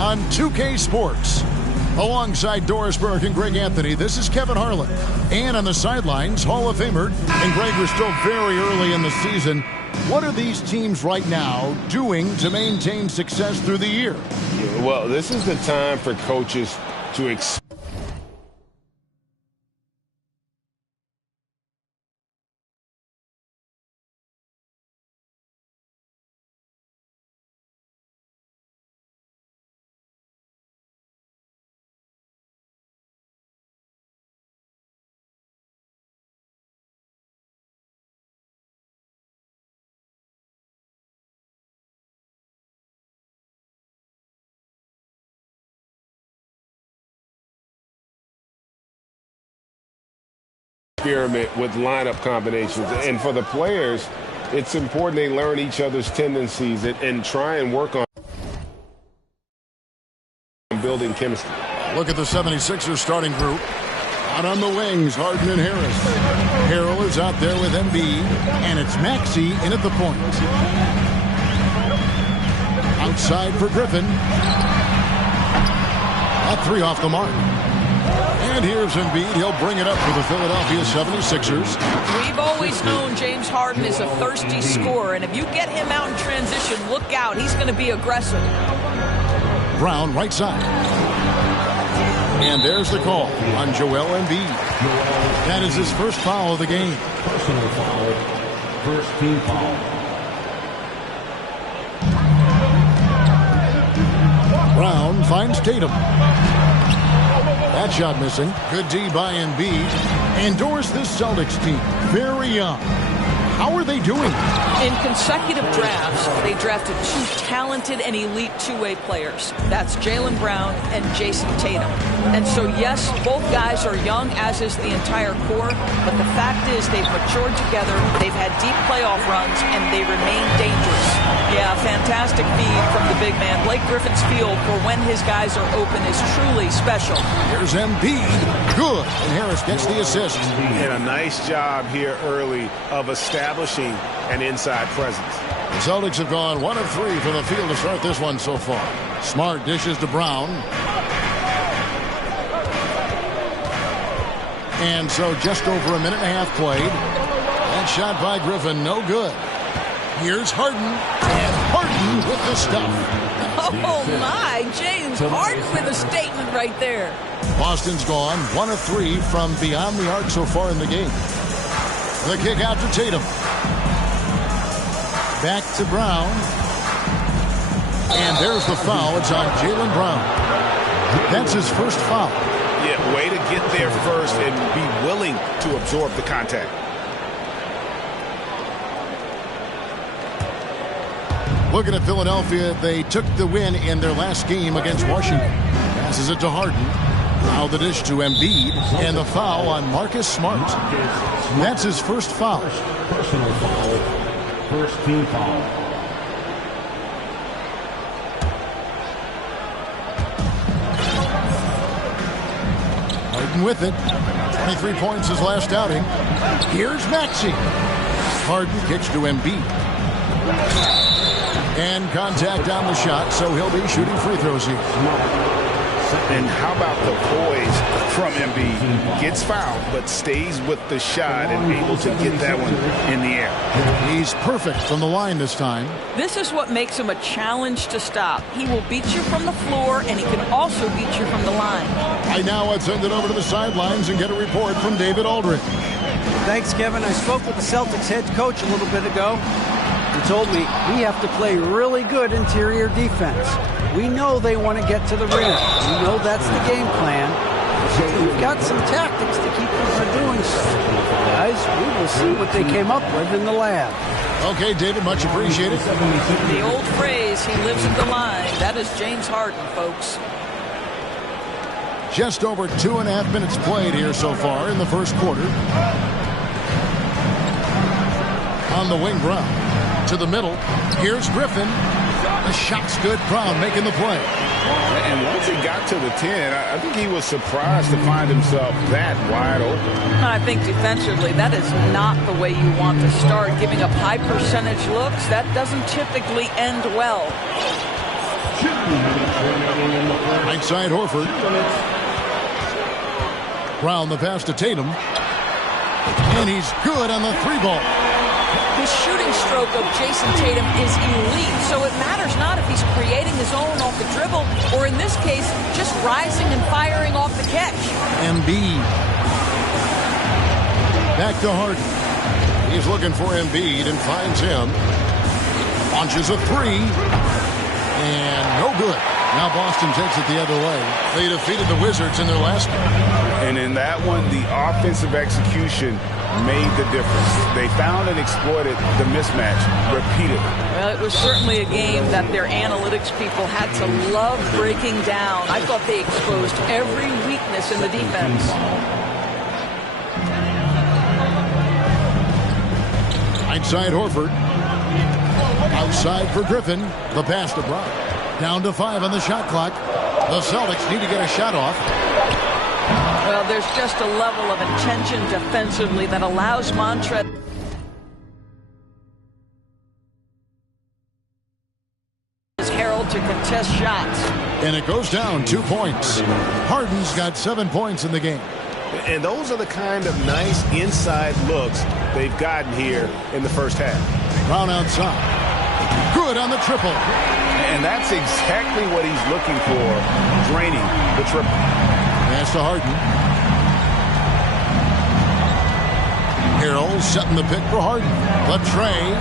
on 2K Sports. Alongside Doris Burke and Greg Anthony, this is Kevin Harlan. And on the sidelines, Hall of Famer. And Greg, we're still very early in the season. What are these teams right now doing to maintain success through the year? Yeah, well, this is the time for coaches to experiment with lineup combinations. And for the players, it's important they learn each other's tendencies and try and work on building chemistry. Look at the 76ers starting group. Out on the wings, Harden and Harris. Harrell is out there with Embiid, and it's Maxey in at the point. Outside for Griffin. That three off the mark. And here's Embiid. He'll bring it up for the Philadelphia 76ers. We've always known James Harden is a thirsty scorer, and if you get him out in transition, look out. He's going to be aggressive. Brown, right side. And there's the call on Joel Embiid. That is his first foul of the game. Personal foul. First team foul. Brown finds Tatum. That shot missing. Good D by Embiid. And Doris, this Celtics team, very young. How are they doing? In consecutive drafts, they drafted two talented and elite two-way players. That's Jaylen Brown and Jason Tatum. And so, yes, both guys are young, as is the entire core. But the fact is they've matured together, they've had deep playoff runs, and they remain dangerous. Yeah, fantastic feed from the big man. Blake Griffin's field for when his guys are open is truly special. Here's Embiid. Good. And Harris gets the assist. And a nice job here early of establishing an inside presence. The Celtics have gone 1 of 3 from the field to start this one so far. Smart dishes to Brown. And so just over a minute and a half played. That shot by Griffin, no good. Here's Harden, and Harden with the stuff. Oh, my. James Harden with a statement right there. Boston's gone 1 of 3 from beyond the arc so far in the game. The kick out to Tatum. Back to Brown. And there's the foul. It's on Jaylen Brown. That's his first foul. Yeah, way to get there first and be willing to absorb the contact. Looking at Philadelphia, they took the win in their last game against Washington. Passes it to Harden. Now the dish to Embiid. And the foul on Marcus Smart. That's his first foul. Personal foul. First team foul. Harden with it. 23 points his last outing. Here's Maxey. Harden kicks to Embiid. And contact on the shot, so he'll be shooting free throws here. And how about the poise from Embiid? Gets fouled, but stays with the shot and able to get that one in the air. He's perfect from the line this time. This is what makes him a challenge to stop. He will beat you from the floor, and he can also beat you from the line. Right now, let's send it over to the sidelines and get a report from David Aldridge. Thanks, Kevin. I spoke with the Celtics head coach a little bit ago. He told me we have to play really good interior defense. We know they want to get to the rim. We know that's the game plan. So we've got some tactics to keep them from doing so. Guys, we will see what they came up with in the lab. Okay, David, much appreciated. The old phrase, he lives at the line. That is James Harden, folks. Just over 2.5 minutes played here so far in the first quarter. On the wing, Brown. To the middle. Here's Griffin. The shot's good. Brown making the play. And once he got to the 10, I think he was surprised to find himself that wide open. I think defensively, that is not the way you want to start. Giving up high percentage looks, that doesn't typically end well. Right side Horford. Brown the pass to Tatum. And he's good on the 3-ball. The shooting stroke of Jason Tatum is elite, so it matters not if he's creating his own off the dribble or, in this case, just rising and firing off the catch. Embiid. Back to Harden. He's looking for Embiid and finds him. Launches a 3. And no good. Now Boston takes it the other way. They defeated the Wizards in their last game. And in that one, the offensive execution made the difference. They found and exploited the mismatch repeatedly. Well, it was certainly a game that their analytics people had to love breaking down. I thought they exposed every weakness in the defense. Right side Horford. Outside for Griffin. The pass to Brown. Down to 5 on the shot clock. The Celtics need to get a shot off. Well, there's just a level of intention defensively that allows Montrezl Harrell to contest shots. And it goes down 2 points. Harden's got 7 points in the game. And those are the kind of nice inside looks they've gotten here in the first half. Brown outside. Good on the triple. And that's exactly what he's looking for, draining the triple. Pass to Harden. Harrell setting the pick for Harden. The tray.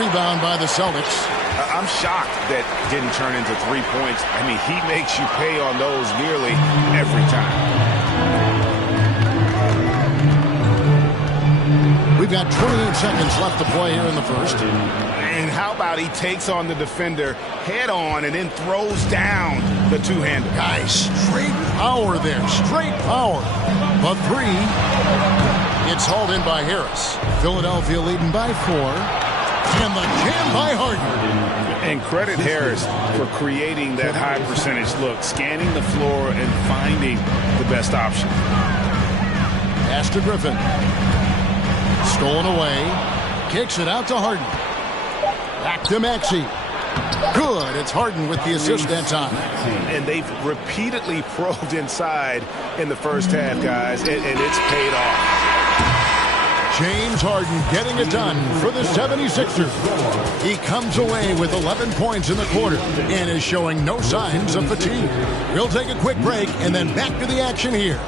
Rebound by the Celtics. I'm shocked that didn't turn into 3 points. I mean, he makes you pay on those nearly every time. We've got 28 seconds left to play here in the first. And how about he takes on the defender head on and then throws down the two-hander. Guys, straight power there. Straight power. The 3. It's hauled in by Harris. Philadelphia leading by 4. And the jam by Harden. And credit Harris for creating that high percentage look, scanning the floor and finding the best option. Pass to Griffin. Stolen away. Kicks it out to Harden. Back to Maxey. Good. It's Harden with the assist that time. And they've repeatedly probed inside in the first half, guys, and it's paid off. James Harden getting it done for the 76ers. He comes away with 11 points in the quarter and is showing no signs of fatigue. We'll take a quick break and then back to the action here.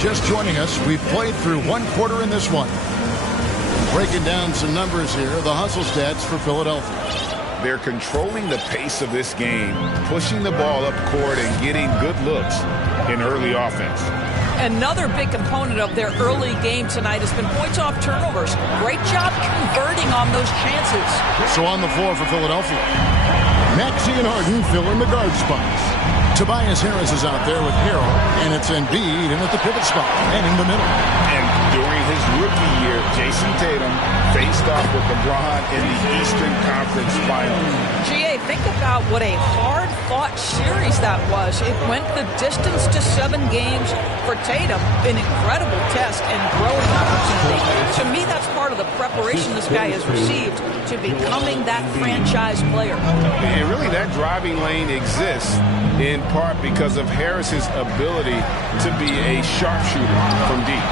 Just joining us, we've played through 1 quarter in this one. Breaking down some numbers here, the hustle stats for Philadelphia. They're controlling the pace of this game, pushing the ball up court and getting good looks in early offense. Another big component of their early game tonight has been points off turnovers. Great job converting on those chances. So on the floor for Philadelphia, Maxey and Harden fill in the guard spots. Tobias Harris is out there with Harrell, and it's Embiid in at the pivot spot and in the middle. And during his rookie year, Jason Tatum faced off with LeBron in the Eastern Conference Finals. GA, think about what a hard-fought series that was. It went the distance to 7 games for Tatum, an incredible test and growing opportunity. To me, that's part of the preparation this guy has received to becoming that franchise player. And really, that driving lane exists in part because of Harris's ability to be a sharpshooter from deep.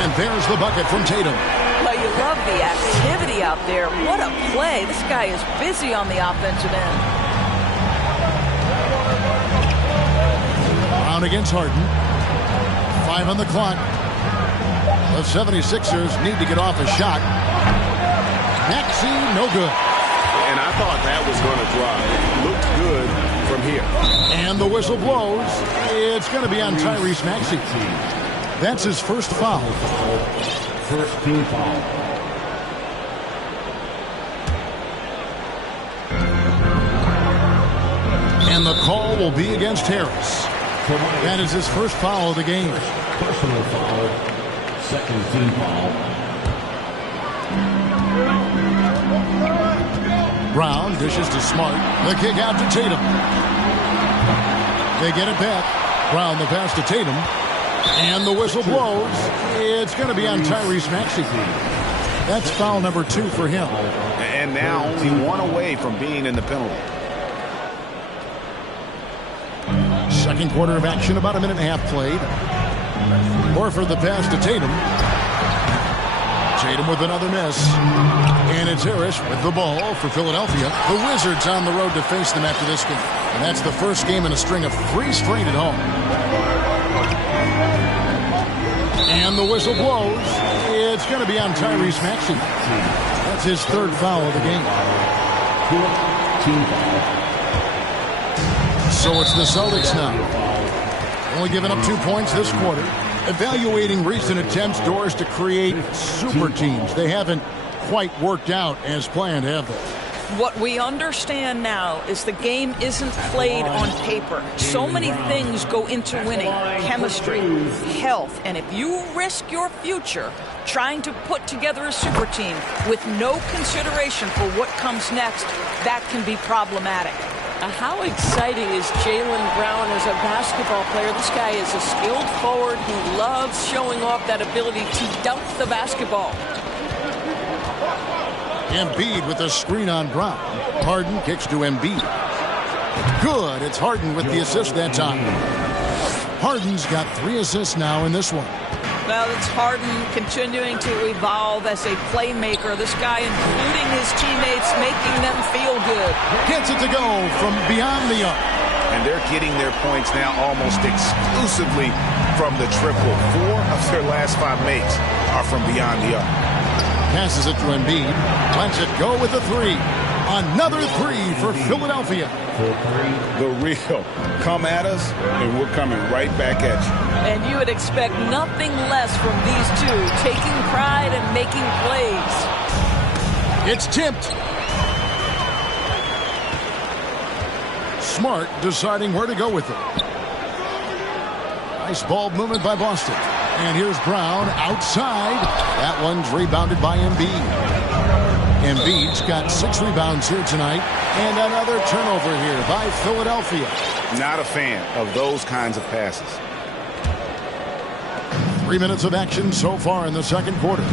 And there's the bucket from Tatum. Well, you love the activity out there. What a play. This guy is busy on the offensive end. Brown against Harden. 5 on the clock. The 76ers need to get off a shot. Maxey, no good. And I thought that was going to drop. Looked good from here. And the whistle blows. It's going to be on Tyrese Maxey. That's his first foul. First team foul. And the call will be against Harris. That is his first foul of the game. Personal foul. Second team foul. Brown dishes to Smart. The kick out to Tatum. They get it back. Brown the pass to Tatum. And the whistle blows. It's going to be on Tyrese Maxey. That's foul number 2 for him. And now only one away from being in the penalty. Second quarter of action, about a minute and a half played. Horford the pass to Tatum. Tatum with another miss. And it's Harris with the ball for Philadelphia. The Wizards on the road to face them after this game. And that's the first game in a string of 3 straight at home. And the whistle blows. It's going to be on Tyrese Maxey. That's his 3rd foul of the game. So it's the Celtics now. Only giving up 2 points this quarter. Evaluating recent attempts, Doors, to create super teams. They haven't quite worked out as planned, have they? What we understand now is the game isn't played on paper. So many things go into winning. Chemistry, health, and if you risk your future trying to put together a super team with no consideration for what comes next, that can be problematic. How exciting is Jaylen Brown as a basketball player? This guy is a skilled forward who loves showing off that ability to dunk the basketball. Embiid with a screen on Brown. Harden kicks to Embiid. Good. It's Harden with the assist that time. Harden's got 3 assists now in this one. Well, it's Harden continuing to evolve as a playmaker. This guy including his teammates, making them feel good. Gets it to go from beyond the arc. And they're getting their points now almost exclusively from the triple. 4 of their last 5 makes are from beyond the arc. Passes it to Embiid. Lets it go with a 3. Another 3 for Philadelphia. The real. Come at us, and we're coming right back at you. And you would expect nothing less from these two, taking pride and making plays. It's tipped. Smart deciding where to go with it. Nice ball movement by Boston. And here's Brown outside. That one's rebounded by Embiid. Embiid's got 6 rebounds here tonight. And another turnover here by Philadelphia. Not a fan of those kinds of passes. 3 minutes of action so far in the second quarter.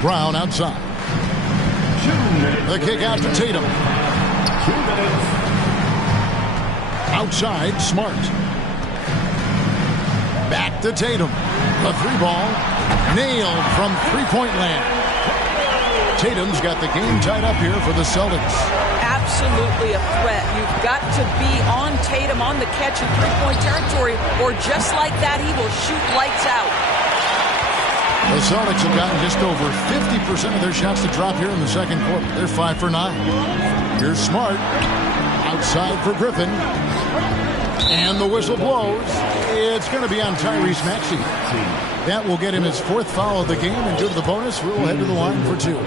Brown outside. The kick out to Tatum. Outside, Smart. Back to Tatum. The 3-ball. Nailed from three-point land. Tatum's got the game tied up here for the Celtics. Absolutely a threat. You've got to be on Tatum on the catch in three-point territory, or just like that, he will shoot lights out. The Celtics have gotten just over 50% of their shots to drop here in the second quarter. They're 5 for 9. Here's Smart. Outside for Griffin. And the whistle blows. It's going to be on Tyrese Maxey. That will get him his 4th foul of the game, and due to the bonus, we'll head to the line for 2.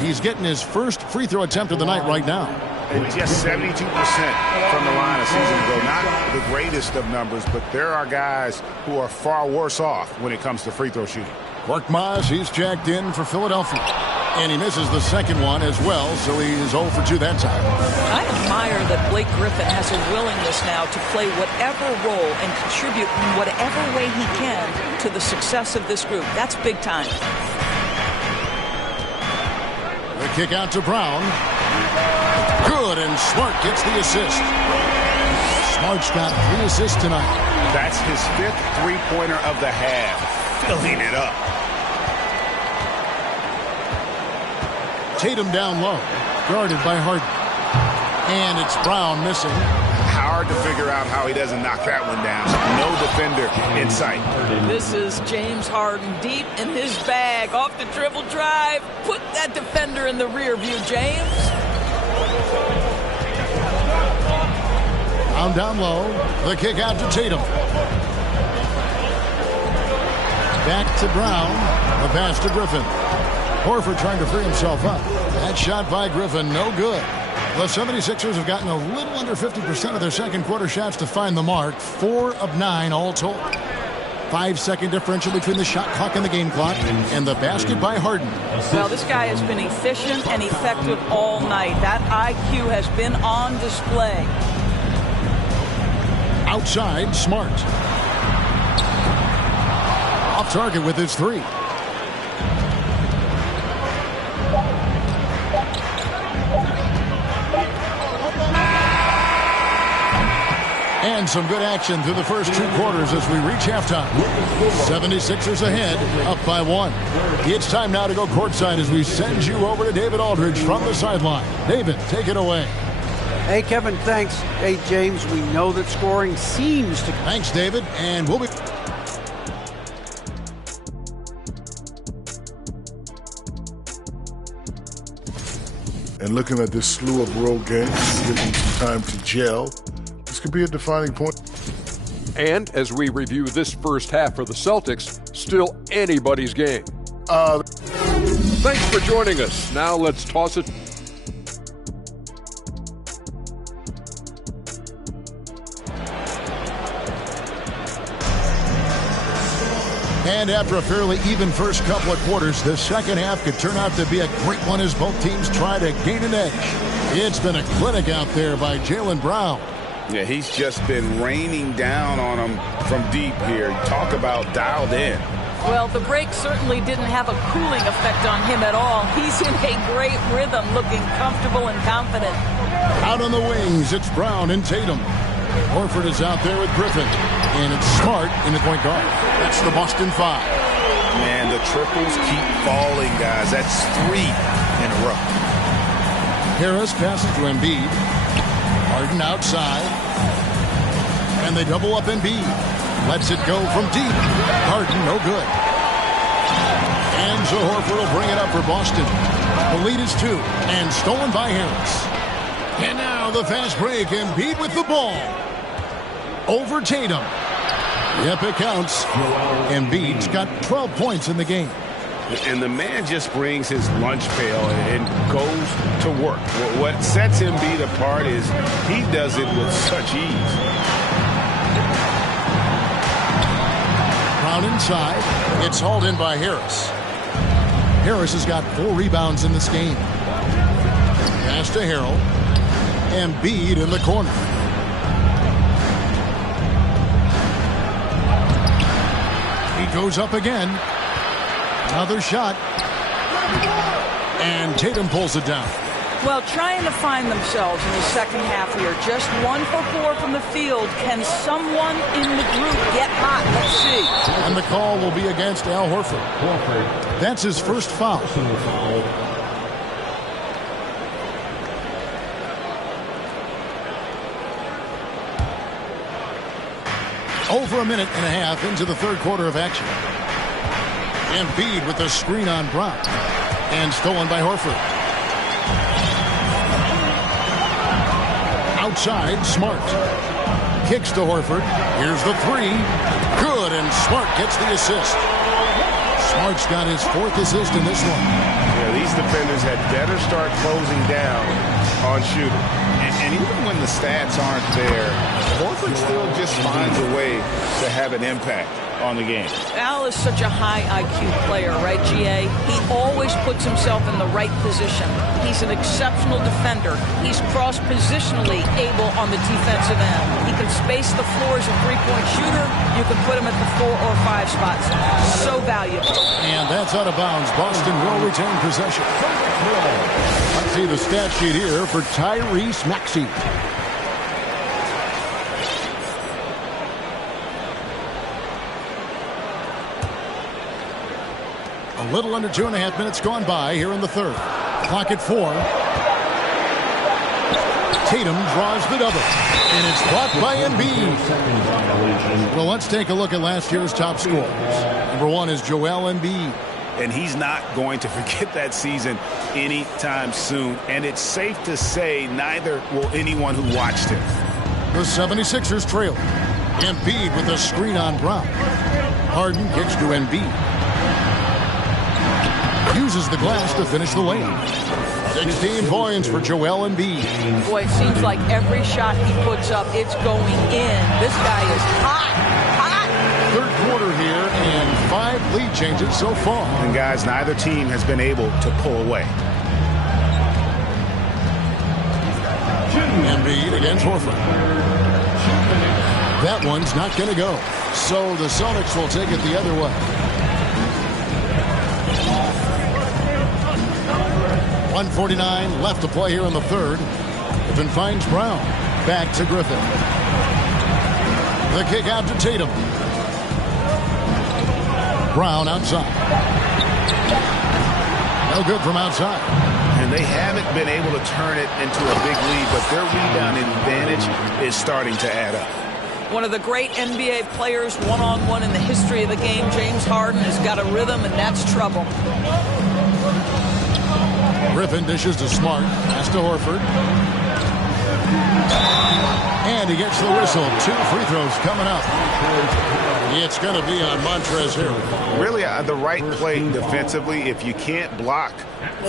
He's getting his first free throw attempt of the night right now. And just 72% from the line a season ago. Not the greatest of numbers, but there are guys who are far worse off when it comes to free throw shooting. Korkmaz, he's jacked in for Philadelphia. And he misses the second one as well, so he's 0 for 2 that time. I admire that Blake Griffin has a willingness now to play whatever role and contribute in whatever way he can to the success of this group. That's big time. The kick out to Brown. Good, and Smart gets the assist. Smart's got 3 assists tonight. That's his 5th three-pointer of the half. Filling it up. Tatum down low, guarded by Harden. And it's Brown missing. Hard to figure out how he doesn't knock that one down. No defender in sight. This is James Harden deep in his bag. Off the dribble drive. Put that defender in the rear view, James. Down low. The kick out to Tatum. Back to Brown. The pass to Griffin. Horford trying to free himself up. That shot by Griffin, no good. The 76ers have gotten a little under 50% of their second quarter shots to find the mark. 4 of 9 all told. 5-second differential between the shot clock and the game clock, and the basket by Harden. Well, this guy has been efficient and effective all night. That IQ has been on display. Outside, Smart. Off target with his three. And some good action through the first 2 quarters as we reach halftime. 76ers ahead, up by 1. It's time now to go courtside as we send you over to David Aldridge from the sideline. David, take it away. Hey, Kevin, thanks. Hey, James, we know that scoring seems to... Thanks, David, and we'll be... And looking at this slew of road games, giving some time to gel, this could be a defining point. And as we review this first half for the Celtics, still anybody's game. Thanks for joining us. Now let's toss it. And after a fairly even first couple of quarters, the second half could turn out to be a great one as both teams try to gain an edge. It's been a clinic out there by Jaylen Brown. Yeah, he's just been raining down on him from deep here. Talk about dialed in. Well, the break certainly didn't have a cooling effect on him at all. He's in a great rhythm, looking comfortable and confident. Out on the wings, it's Brown and Tatum. Horford is out there with Griffin. And it's Smart in the point guard. That's the Boston 5. Man, the triples keep falling, guys. That's 3 in a row. Harris passes to Embiid. Harden outside. And they double up Embiid. Lets it go from deep. Harden, no good. And so Horford will bring it up for Boston. The lead is 2. And stolen by Harris. And now the fast break. Embiid with the ball. Over Tatum. Yep, it counts. Embiid's got 12 points in the game. And the man just brings his lunch pail and goes to work. What sets Embiid apart is he does it with such ease. Brown inside. It's hauled in by Harris. Harris has got 4 rebounds in this game. Pass to Harrell. Embiid in the corner. He goes up again. Another shot. And Tatum pulls it down. Well, trying to find themselves in the second half here. Just 1 for 4 from the field. Can someone in the group get hot? Let's see. And the call will be against Al Horford. That's his first foul. Over a minute and a half into the third quarter of action. Embiid with the screen on Brown. And stolen by Horford. Outside, Smart. Kicks to Horford. Here's the 3. Good, and Smart gets the assist. Smart's got his 4th assist in this one. Yeah, these defenders had better start closing down on shooting. And even when the stats aren't there, Horford still just finds a way to have an impact on the game. Al is such a high IQ player, right, GA? He always puts himself in the right position. He's an exceptional defender. He's cross-positionally able on the defensive end. He can space the floor as a three-point shooter. You can put him at the 4 or 5 spots. So valuable. And that's out of bounds. Boston will retain possession. Let's see the stat sheet here for Tyrese Maxey. A little under 2.5 minutes gone by here in the third. Clock at 4. Tatum draws the double. And it's blocked by Embiid. Well, let's take a look at last year's top scorers. Number 1 is Joel Embiid. And he's not going to forget that season anytime soon. And it's safe to say neither will anyone who watched him. The 76ers trail. Embiid with a screen on Brown. Harden kicks to Embiid. Uses the glass to finish the lane. 16 points for Joel Embiid. Boy, it seems like every shot he puts up, it's going in. This guy is hot, hot. Third quarter here. And 5 lead changes so far. And guys, neither team has been able to pull away. Embiid against Horford. That one's not going to go. So the Celtics will take it the other way. 1:49 left to play here in the third. Griffin finds Brown. Back to Griffin. The kick out to Tatum. Brown outside. No good from outside. And they haven't been able to turn it into a big lead, but their rebound advantage is starting to add up. One of the great NBA players one-on-one in the history of the game, James Harden, has got a rhythm, and that's trouble. Griffin dishes to Smart. Pass to Horford. And he gets the whistle. 2 free throws coming up. It's going to be on Montrezl Harrell. Really the right play defensively. If you can't block,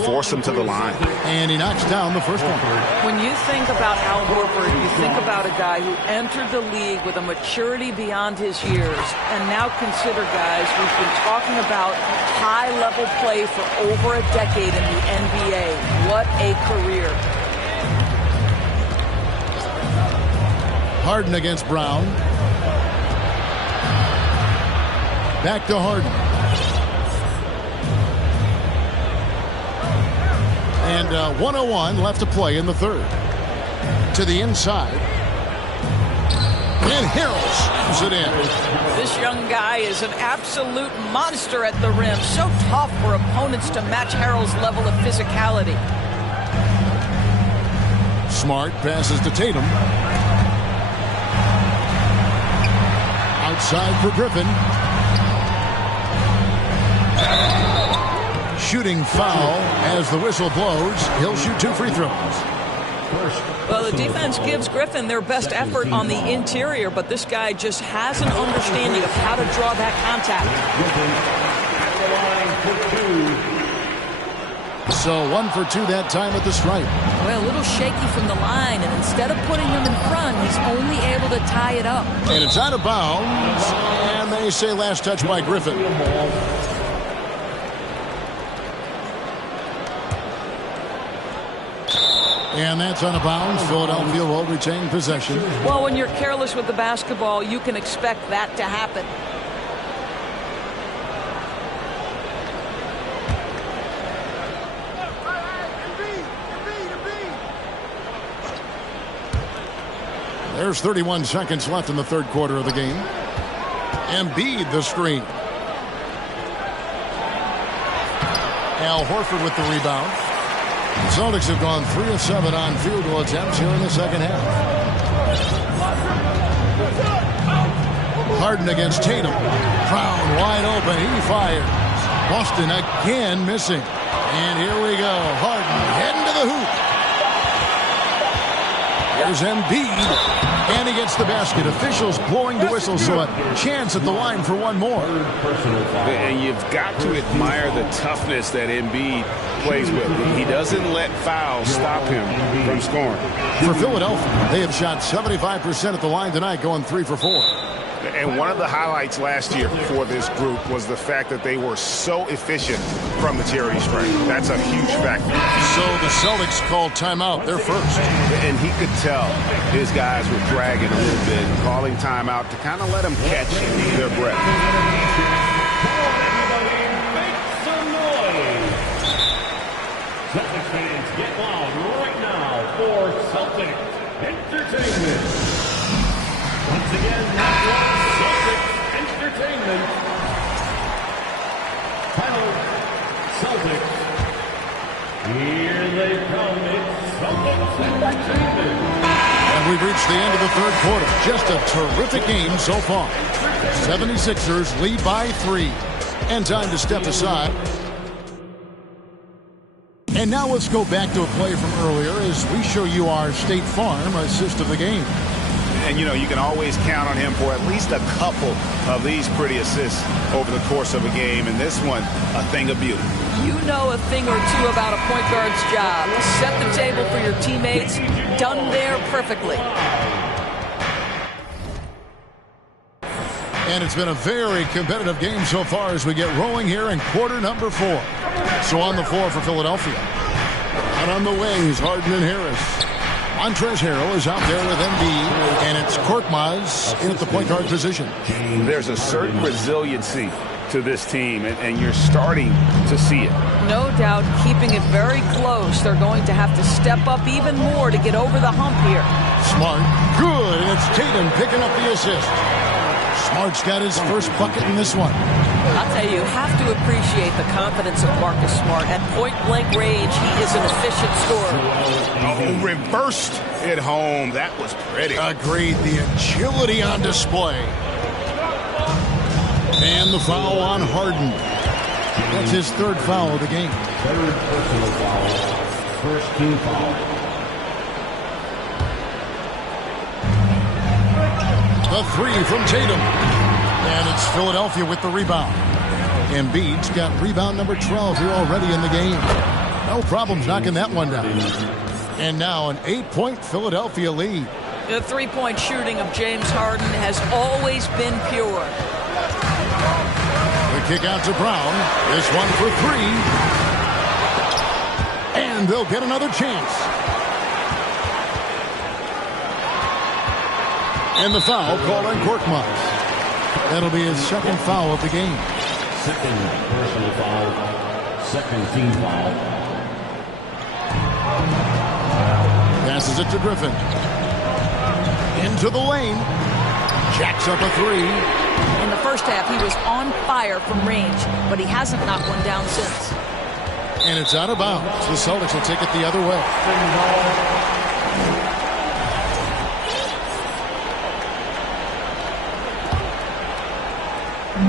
force him to the line. And he knocks down the first one. When you think about Al Horford, you think about a guy who entered the league with a maturity beyond his years. And now consider, guys, we've been talking about high-level play for over a decade in the NBA. What a career. Harden against Brown. Back to Harden. And 1:01 left to play in the third. To the inside. And Harrell shoots it in. This young guy is an absolute monster at the rim. So tough for opponents to match Harrell's level of physicality. Smart passes to Tatum. Outside for Griffin. Shooting foul as the whistle blows. He'll shoot 2 free throws. Well, the defense gives Griffin their best effort on the interior, but this guy just has an understanding of how to draw that contact. So 1 for 2 that time at the stripe. Well, a little shaky from the line, and instead of putting him in front, he's only able to tie it up. And it's out of bounds, and they say last touch by Griffin. And that's out of bounds. Philadelphia will retain possession. Well, when you're careless with the basketball, you can expect that to happen. There's 31 seconds left in the third quarter of the game. Embiid the screen. Al Horford with the rebound. The Celtics have gone 3 of 7 on field goal attempts here in the second half. Harden against Tatum. Brown wide open. He fires. Boston again missing. And here we go. Harden heading to the hoop. There's Embiid. And he gets the basket. Officials blowing the whistle, so a chance at the line for one more. And you've got to admire the toughness that Embiid plays with. He doesn't let fouls stop him from scoring. For Philadelphia, they have shot 75% at the line tonight, going 3 for 4. And one of the highlights last year for this group was the fact that they were so efficient from the charity stripe. That's a huge factor. So the Celtics called timeout, their first. And he could tell his guys were dragging a little bit, calling timeout to kind of let them catch their breath. Celtics fans, get loud right now for Celtics Entertainment. Once again, that was Celtics Entertainment. Title, Celtics. Here they come, it's Celtics Entertainment. And we've reached the end of the third quarter. Just a terrific game so far. 76ers lead by 3. And time to step aside. And now let's go back to a play from earlier as we show you our State Farm assist of the game. And, you know, you can always count on him for at least a couple of these pretty assists over the course of a game. And this one, a thing of beauty. You know a thing or two about a point guard's job. Set the table for your teammates. Done there perfectly. And it's been a very competitive game so far as we get rolling here in quarter number 4. So on the floor for Philadelphia. Out on the wings, Harden and Harris. Montrezl Harrell is out there with Embiid, and it's Korkmaz in at the point guard position. There's a certain resiliency to this team, and you're starting to see it. No doubt, keeping it very close. They're going to have to step up even more to get over the hump here. Smart, good, and it's Tatum picking up the assist. Smart's got his first bucket in this one. I'll tell you have to appreciate the confidence of Marcus Smart. At point-blank range, he is an efficient scorer. Oh, reversed it home. That was pretty. Agreed. The agility on display. And the foul on Harden. That's his third foul of the game. Third personal foul. First team foul. The three from Tatum. And it's Philadelphia with the rebound. Embiid's got rebound number 12 here already in the game. No problems knocking that one down. And now an 8-point Philadelphia lead. The three-point shooting of James Harden has always been pure. The kick out to Brown. This one for 3. And they'll get another chance. And the foul called on Korkmaz. That'll be his second foul of the game. Second personal foul. Second team foul. Passes it to Griffin. Into the lane. Jacks up a 3. In the first half, he was on fire from range, but he hasn't knocked one down since. And it's out of bounds. The Celtics will take it the other way.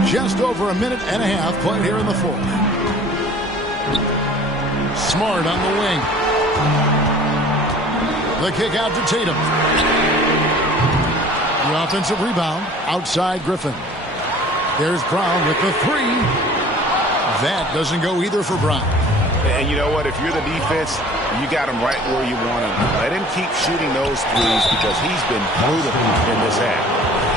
Just over a minute and a half played here in the fourth. Smart on the wing. The kick out to Tatum. The offensive rebound outside Griffin. There's Brown with the 3. That doesn't go either for Brown. And you know what? If you're the defense, you got him right where you want him. Let him keep shooting those threes because he's been brutal in this half.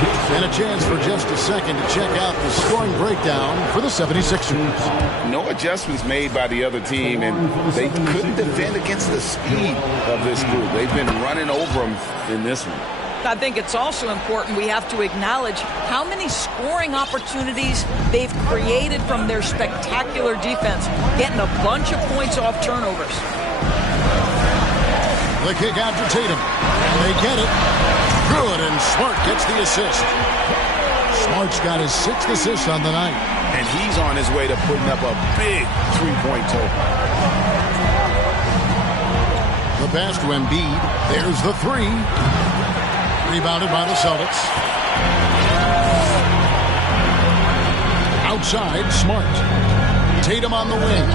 And a chance for just a second to check out the scoring breakdown for the 76ers. No adjustments made by the other team, and they couldn't defend against the speed of this group. They've been running over them in this one. I think it's also important we have to acknowledge how many scoring opportunities they've created from their spectacular defense, getting a bunch of points off turnovers. The kick out to Tatum, and they get it. Good, and Smart gets the assist. Smart's got his 6th assist on the night. And he's on his way to putting up a big three-point total. The pass to Embiid. There's the 3. Rebounded by the Celtics. Outside, Smart. Tatum on the wing.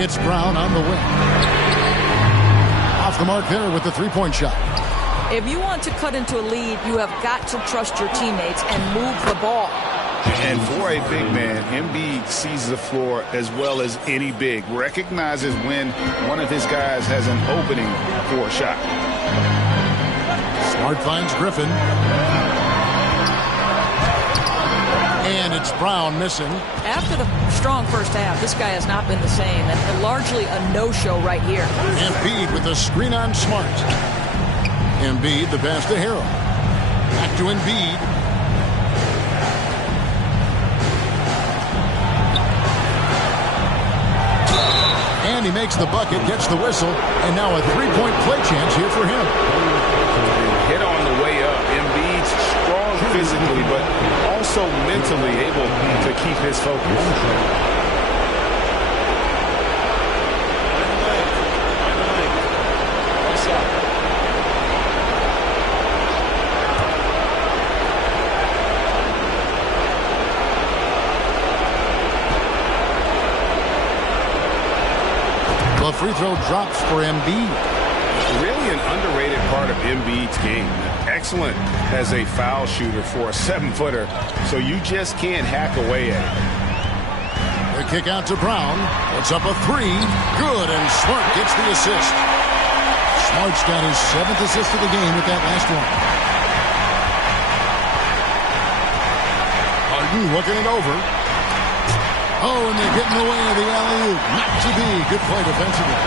It's Brown on the wing. Off the mark there with the three-point shot. If you want to cut into a lead, you have got to trust your teammates and move the ball. And for a big man, Embiid sees the floor as well as any big. Recognizes when one of his guys has an opening for a shot. Smart finds Griffin. And it's Brown missing. After the strong first half, this guy has not been the same, and largely a no-show right here. Embiid with a screen on Smart. Embiid, the pass to Harrell. Back to Embiid. And he makes the bucket, gets the whistle, and now a three-point play chance here for him. Hit on the way up. Embiid's strong physically, but also mentally able to keep his focus. The free throw drops for Embiid. Really an underrated part of Embiid's game. Excellent as a foul shooter for a 7-footer, so you just can't hack away at it. The kick out to Brown. It's up a 3. Good, and Smart gets the assist. Smart's got his 7th assist of the game with that last one. Harden looking it over. Oh, and they're getting away with the alley-oop. Not to be. Good play defensively.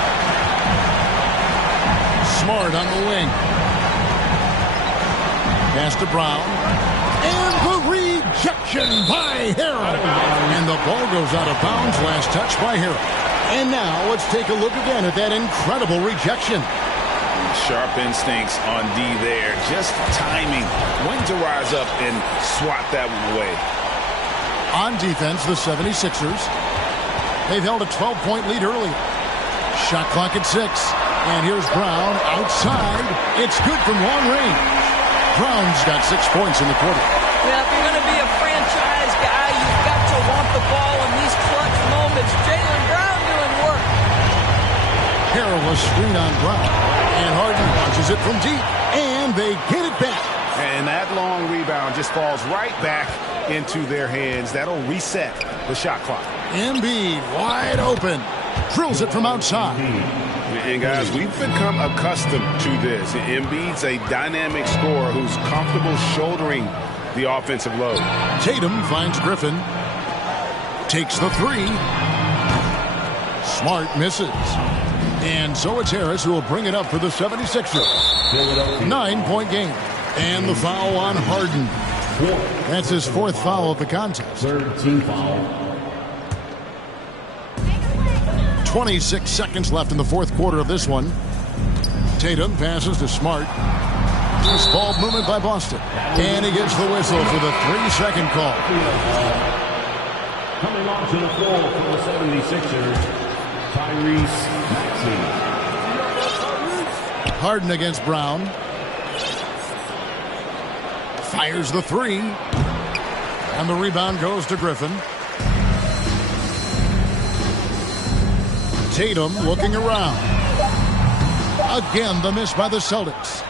Smart on the wing. Pass to Brown. And the rejection by Harrell. And the ball goes out of bounds. Last touch by Harrell. And now let's take a look again at that incredible rejection. Sharp instincts on D there. Just timing when to rise up and swat that one away. On defense, the 76ers. They've held a 12-point lead earlier. Shot clock at 6. And here's Brown outside. It's good from long range. Brown's got 6 points in the quarter. Yeah, if you're going to be a franchise guy, you've got to want the ball in these clutch moments. Jaylen Brown doing work. Harrell a screen on Brown. And Harden launches it from deep. And they get it back. And that long rebound just falls right back into their hands. That'll reset the shot clock. Embiid wide open. Drills it from outside. And guys, we've become accustomed to this. Embiid's a dynamic scorer who's comfortable shouldering the offensive load. Tatum finds Griffin. Takes the 3. Smart misses. And so it's Harris who will bring it up for the 76ers. 9-point game. And the foul on Harden. That's his 4th foul of the contest. 3rd team foul. 26 seconds left in the 4th quarter of this one. Tatum passes to Smart. Nice ball movement by Boston. And he gets the whistle for the 3-second call. Coming onto the floor for the 76ers, Tyrese Maxey. Harden against Brown. Fires the 3. And the rebound goes to Griffin. Tatum looking around. Again, the miss by the Celtics.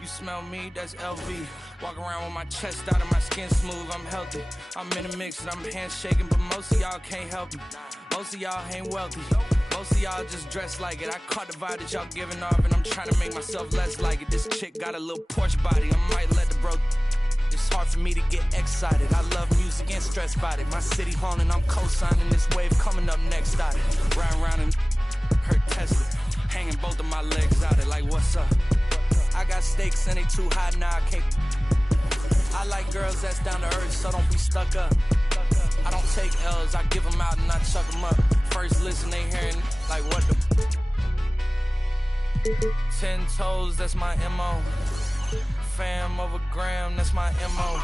You smell me, that's LV. Walk around with my chest out and my skin smooth, I'm healthy. I'm in the mix and I'm handshaking, but most of y'all can't help me. Most of y'all ain't wealthy. Most of y'all just dress like it. I caught the vibe that y'all giving off and I'm trying to make myself less like it. This chick got a little Porsche body, I might let the bro. It's hard for me to get excited. I love music and stress about it. My city haunting, I'm co-signing this wave coming up next out it. Round and hurt tested. Hanging both of my legs out it like what's up? I got stakes and they too high now I can't. I like girls that's down to earth, so don't be stuck up. I don't take L's, I give them out and I chuck them up. First listen, they hearing like what the 10 toes, that's my MO. Fam over gram, that's my MO.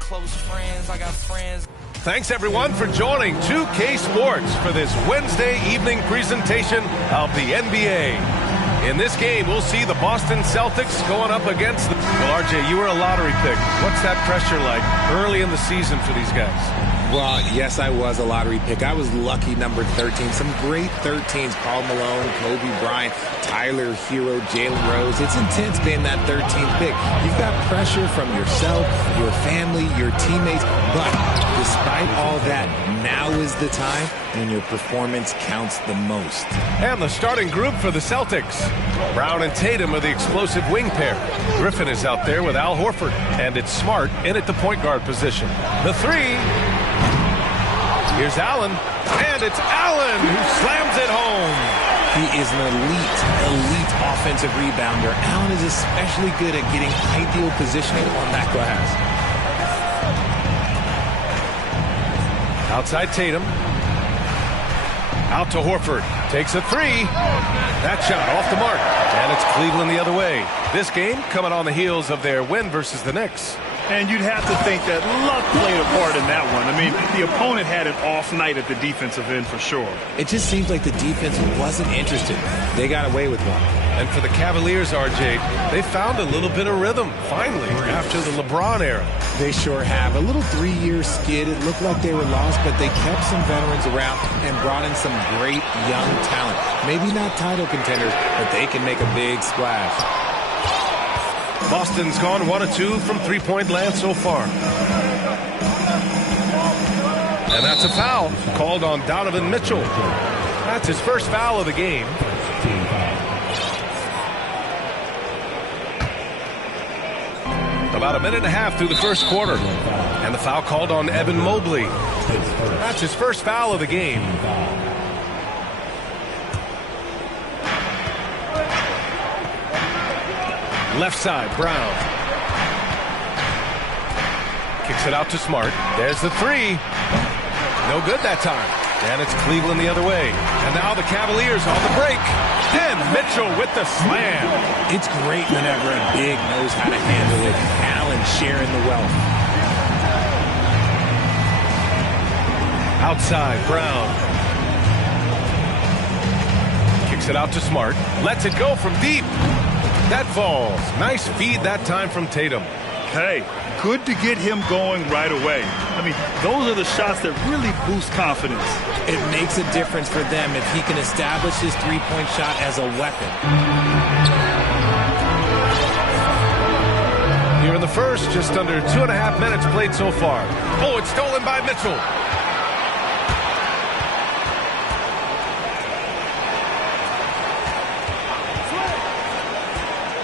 Close friends, I got friends. Thanks everyone for joining 2K Sports for this Wednesday evening presentation of the NBA. In this game, we'll see the Boston Celtics going up against the... Well, RJ, you were a lottery pick. What's that pressure like early in the season for these guys? Well, yes, I was a lottery pick. I was lucky number 13. Some great 13s. Karl Malone, Kobe Bryant, Tyler Hero, Jalen Rose. It's intense being that 13th pick. You've got pressure from yourself, your family, your teammates. But despite all that, now is the time when your performance counts the most. And the starting group for the Celtics. Brown and Tatum are the explosive wing pair. Griffin is out there with Al Horford. And it's Smart in at the point guard position. The 3... Here's Allen, and it's Allen who slams it home. He is an elite offensive rebounder. Allen is especially good at getting ideal positioning on that glass. Outside Tatum. Out to Horford. Takes a 3. That shot off the mark. And it's Cleveland the other way. This game coming on the heels of their win versus the Knicks. And you'd have to think that luck played a part in that one. I mean, the opponent had an off night at the defensive end for sure. It just seems like the defense wasn't interested. They got away with one. And for the Cavaliers, RJ, they found a little bit of rhythm, finally, after the LeBron era. They sure have. A little 3-year skid. It looked like they were lost, but they kept some veterans around and brought in some great young talent. Maybe not title contenders, but they can make a big splash. Boston's gone 1 of 2 from three-point land so far. And that's a foul called on Donovan Mitchell. That's his first foul of the game. The About a minute and a half through the first quarter. And the foul called on Evan Mobley. That's his first foul of the game. Left side, Brown. Kicks it out to Smart. There's the three. No good that time. And it's Cleveland the other way. And now the Cavaliers on the break. And Mitchell with the slam. It's great whenever a big knows how to handle it. Allen sharing the wealth. Outside, Brown. Kicks it out to Smart. Lets it go from deep. That falls. Nice feed that time from Tatum. Hey, good to get him going right away. I mean, those are the shots that really boost confidence. It makes a difference for them if he can establish his three-point shot as a weapon. Here in the first, just under 2.5 minutes played so far. Oh, it's stolen by Mitchell.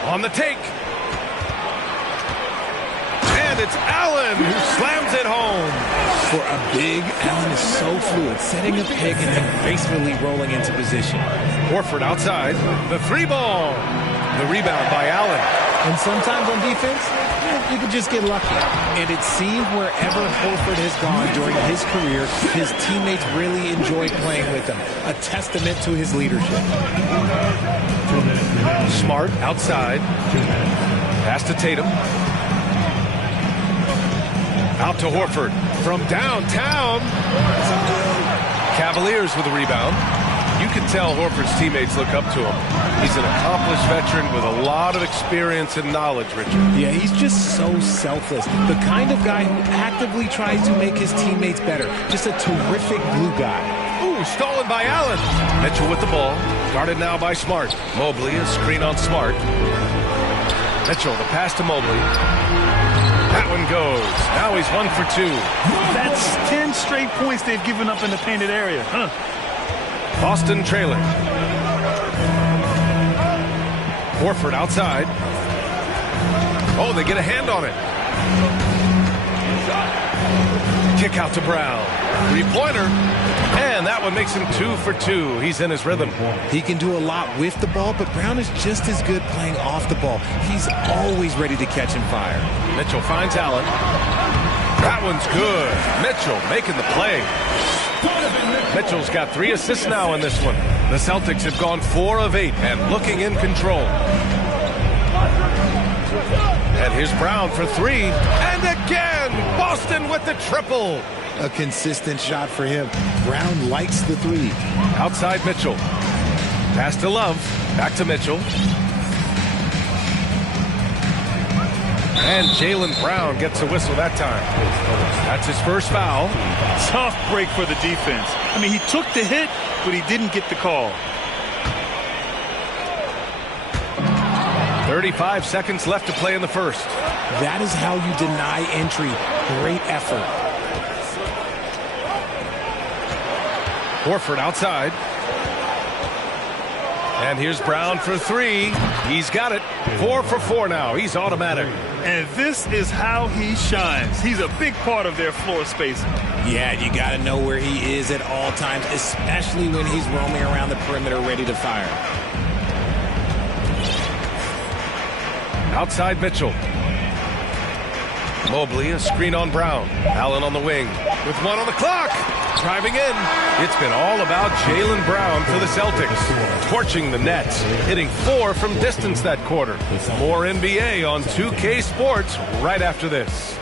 On the take. And it's Allen who slams it home. For a big, Allen is so fluid, setting a pick and then gracefully rolling into position. Horford outside. The three ball. The rebound by Allen. And sometimes on defense, you could just get lucky. And it seemed wherever Horford has gone during his career, his teammates really enjoyed playing with him. A testament to his leadership. Smart outside. Pass to Tatum. Out to Horford from downtown. Cavaliers with a rebound. You can tell Horford's teammates look up to him. He's an accomplished veteran with a lot of experience and knowledge, Richard. Yeah, he's just so selfless. The kind of guy who actively tries to make his teammates better. Just a terrific glue guy. Ooh, stolen by Allen. Mitchell with the ball. Guarded now by Smart. Mobley, a screen on Smart. Mitchell, the pass to Mobley. That one goes. Now he's 1 for 2. That's 10 straight points they've given up in the painted area. Boston trailing. Horford outside. Oh, they get a hand on it. Kick out to Brown. Three-pointer. And that one makes him 2 for 2. He's in his rhythm. He can do a lot with the ball, but Brown is just as good playing off the ball. He's always ready to catch and fire. Mitchell finds Allen. That one's good. Mitchell making the play. Mitchell's got 3 assists now in this one. The Celtics have gone 4 of 8 and looking in control. And here's Brown for 3. And again, Boston with the triple. A consistent shot for him. Brown likes the 3. Outside Mitchell. Pass to Love. Back to Mitchell. And Jaylen Brown gets a whistle that time. That's his first foul. Tough break for the defense. I mean, he took the hit, but he didn't get the call. 35 seconds left to play in the first. That is how you deny entry. Great effort. Horford outside. And here's Brown for 3. He's got it. 4 for 4 now. He's automatic. And this is how he shines. He's a big part of their floor spacing. Yeah, you got to know where he is at all times, especially when he's roaming around the perimeter ready to fire. Outside Mitchell. Mobley, a screen on Brown. Allen on the wing with 1 on the clock. Driving in. It's been all about Jaylen Brown for the Celtics. Torching the Nets. Hitting 4 from distance that quarter. More NBA on 2K Sports right after this.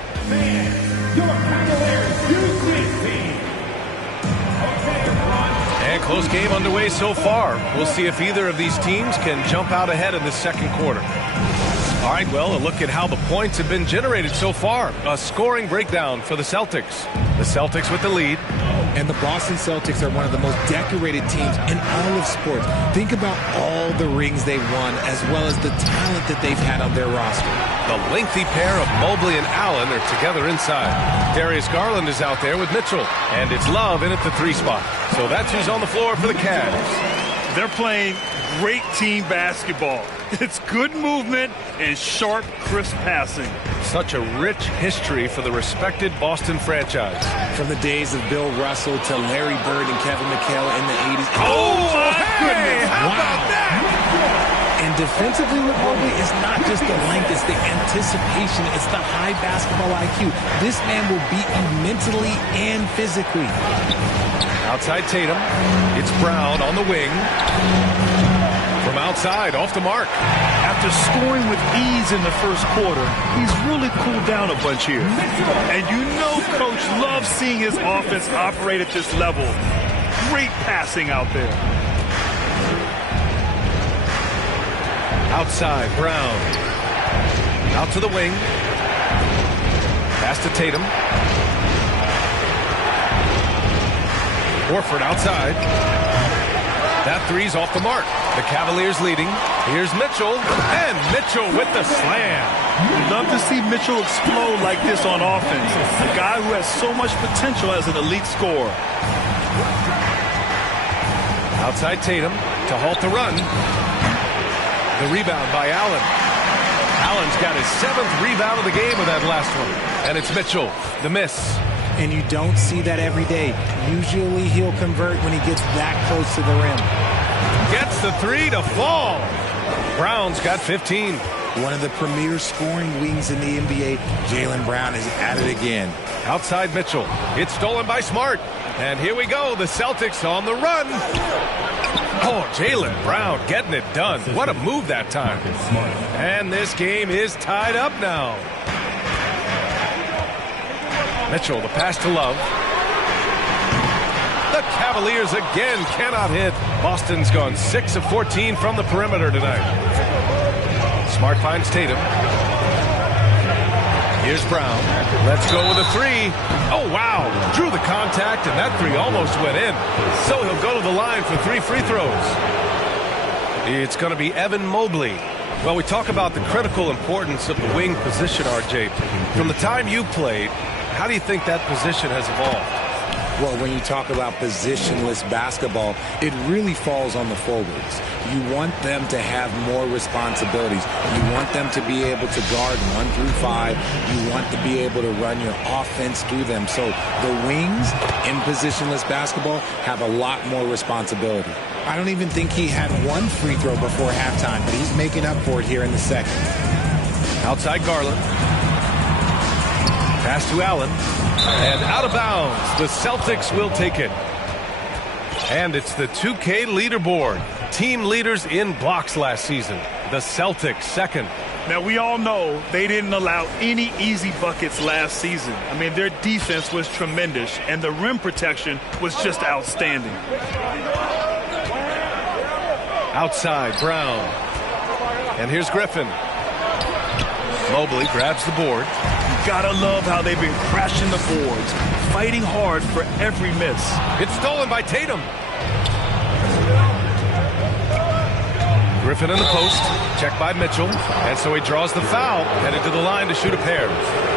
And close game underway so far. We'll see if either of these teams can jump out ahead in the second quarter. All right, well, a look at how the points have been generated so far. A scoring breakdown for the Celtics. The Celtics with the lead. And the Boston Celtics are one of the most decorated teams in all of sports. Think about all the rings they've won, as well as the talent that they've had on their roster. The lengthy pair of Mobley and Allen are together inside. Darius Garland is out there with Mitchell. And it's Love in at the 3 spot. So that's who's on the floor for the Cavs. They're playing great team basketball. It's good movement and sharp, crisp passing. Such a rich history for the respected Boston franchise. From the days of Bill Russell to Larry Bird and Kevin McHale in the 80s. Oh, my goodness. How about that? And defensively with Mobley, it's not just the length, it's the anticipation, it's the high basketball IQ. This man will beat you mentally and physically. Outside Tatum. It's Brown on the wing. From outside, off the mark. After scoring with ease in the first quarter, he's really cooled down a bunch here. And you know Coach loves seeing his offense operate at this level. Great passing out there. Outside, Brown. Out to the wing. Pass to Tatum. Horford outside. That three's off the mark. The Cavaliers leading. Here's Mitchell. And Mitchell with the slam. We'd love to see Mitchell explode like this on offense. A guy who has so much potential as an elite scorer. Outside Tatum to halt the run. The rebound by Allen. Allen's got his 7th rebound of the game with that last one. And it's Mitchell, the miss. And you don't see that every day. Usually he'll convert when he gets that close to the rim. Gets the three to fall. Brown's got 15. One of the premier scoring wings in the NBA, Jaylen Brown is at it again. Outside Mitchell. It's stolen by Smart. And here we go. The Celtics on the run. Oh, Jaylen Brown getting it done. What a move that time. And this game is tied up now. Mitchell, the pass to Love. The Cavaliers again cannot hit. Boston's gone 6 of 14 from the perimeter tonight. Smart finds Tatum. Here's Brown. Let's go with a three. Oh, wow. Drew the contact, and that three almost went in. So he'll go to the line for 3 free throws. It's going to be Evan Mobley. Well, we talk about the critical importance of the wing position, RJ. From the time you played, how do you think that position has evolved? Well, when you talk about positionless basketball, it really falls on the forwards. You want them to have more responsibilities. You want them to be able to guard 1 through 5. You want to be able to run your offense through them. So the wings in positionless basketball have a lot more responsibility. I don't even think he had 1 free throw before halftime, but he's making up for it here in the second. Outside Garland. Pass to Allen. And out of bounds. The Celtics will take it. And it's the 2K leaderboard. Team leaders in blocks last season. The Celtics second. Now, we all know they didn't allow any easy buckets last season. I mean, their defense was tremendous, and the rim protection was just outstanding. Outside, Brown. And here's Griffin. Mobley grabs the board. You gotta love how they've been crashing the boards, fighting hard for every miss. It's stolen by Tatum. Griffin in the post, checked by Mitchell, and so he draws the foul, headed to the line to shoot a pair.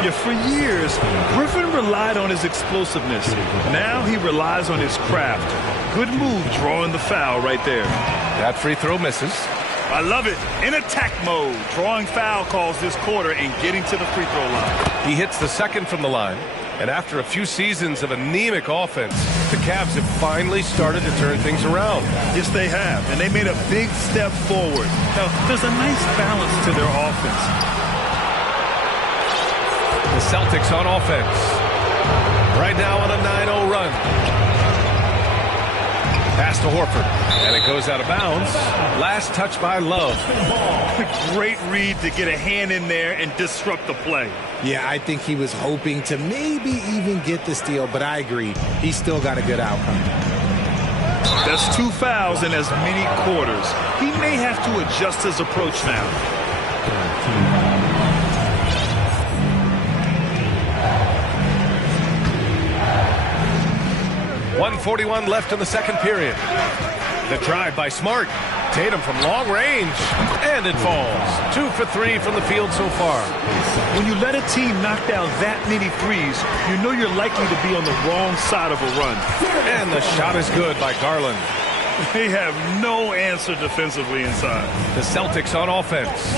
Yeah, for years, Griffin relied on his explosiveness. Now he relies on his craft. Good move drawing the foul right there. That free throw misses. I love it. In attack mode, drawing foul calls this quarter and getting to the free throw line. He hits the second from the line. And after a few seasons of anemic offense, the Cavs have finally started to turn things around. Yes, they have. And they made a big step forward. Now, there's a nice balance to their offense. The Celtics on offense. Right now on a 9-0 run. Pass to Horford. And it goes out of bounds. Last touch by Love. Great read to get a hand in there and disrupt the play. Yeah, I think he was hoping to maybe even get the steal, but I agree. He still got a good outcome. That's 2 fouls in as many quarters. He may have to adjust his approach now. .141 left in the second period. The drive by Smart. Tatum from long range. And it falls. 2 for 3 from the field so far. When you let a team knock down that many threes, you know you're likely to be on the wrong side of a run. And the shot is good by Garland. They have no answer defensively inside. The Celtics on offense.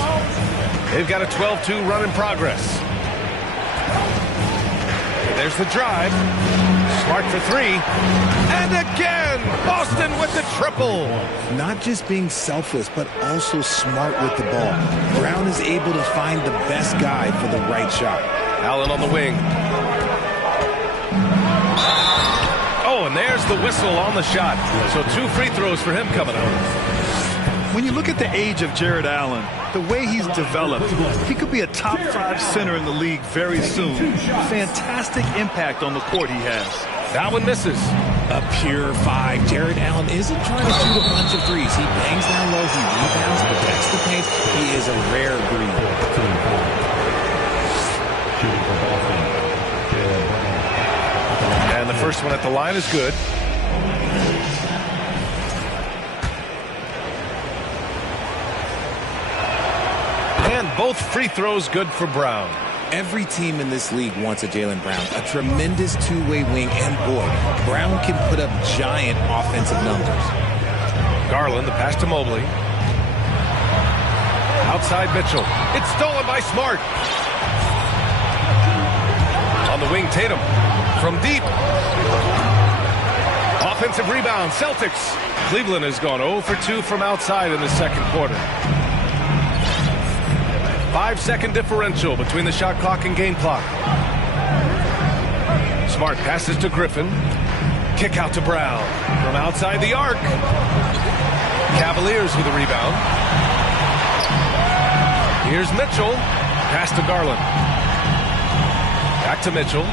They've got a 12-2 run in progress. There's the drive. Smart for three. And again, Boston with the triple. Not just being selfless, but also smart with the ball. Brown is able to find the best guy for the right shot. Allen on the wing. Oh, and there's the whistle on the shot. So 2 free throws for him coming up. When you look at the age of Jared Allen, the way he's developed, he could be a top 5 center in the league very soon. Fantastic impact on the court he has. That one misses. A pure 5. Jared Allen isn't trying to shoot a bunch of threes. He bangs down low, he rebounds, protects the paint. He is a rare breed. And the first one at the line is good. And both free throws good for Brown. Every team in this league wants a Jaylen Brown, a tremendous two-way wing, and boy, Brown can put up giant offensive numbers. Garland, the pass to Mobley. Outside Mitchell. It's stolen by Smart. On the wing, Tatum. From deep. Offensive rebound, Celtics. Cleveland has gone 0 for 2 from outside in the second quarter. 5-second differential between the shot clock and game clock. Smart passes to Griffin. Kick out to Brown. From outside the arc. Cavaliers with a rebound. Here's Mitchell. Pass to Garland. Back to Mitchell.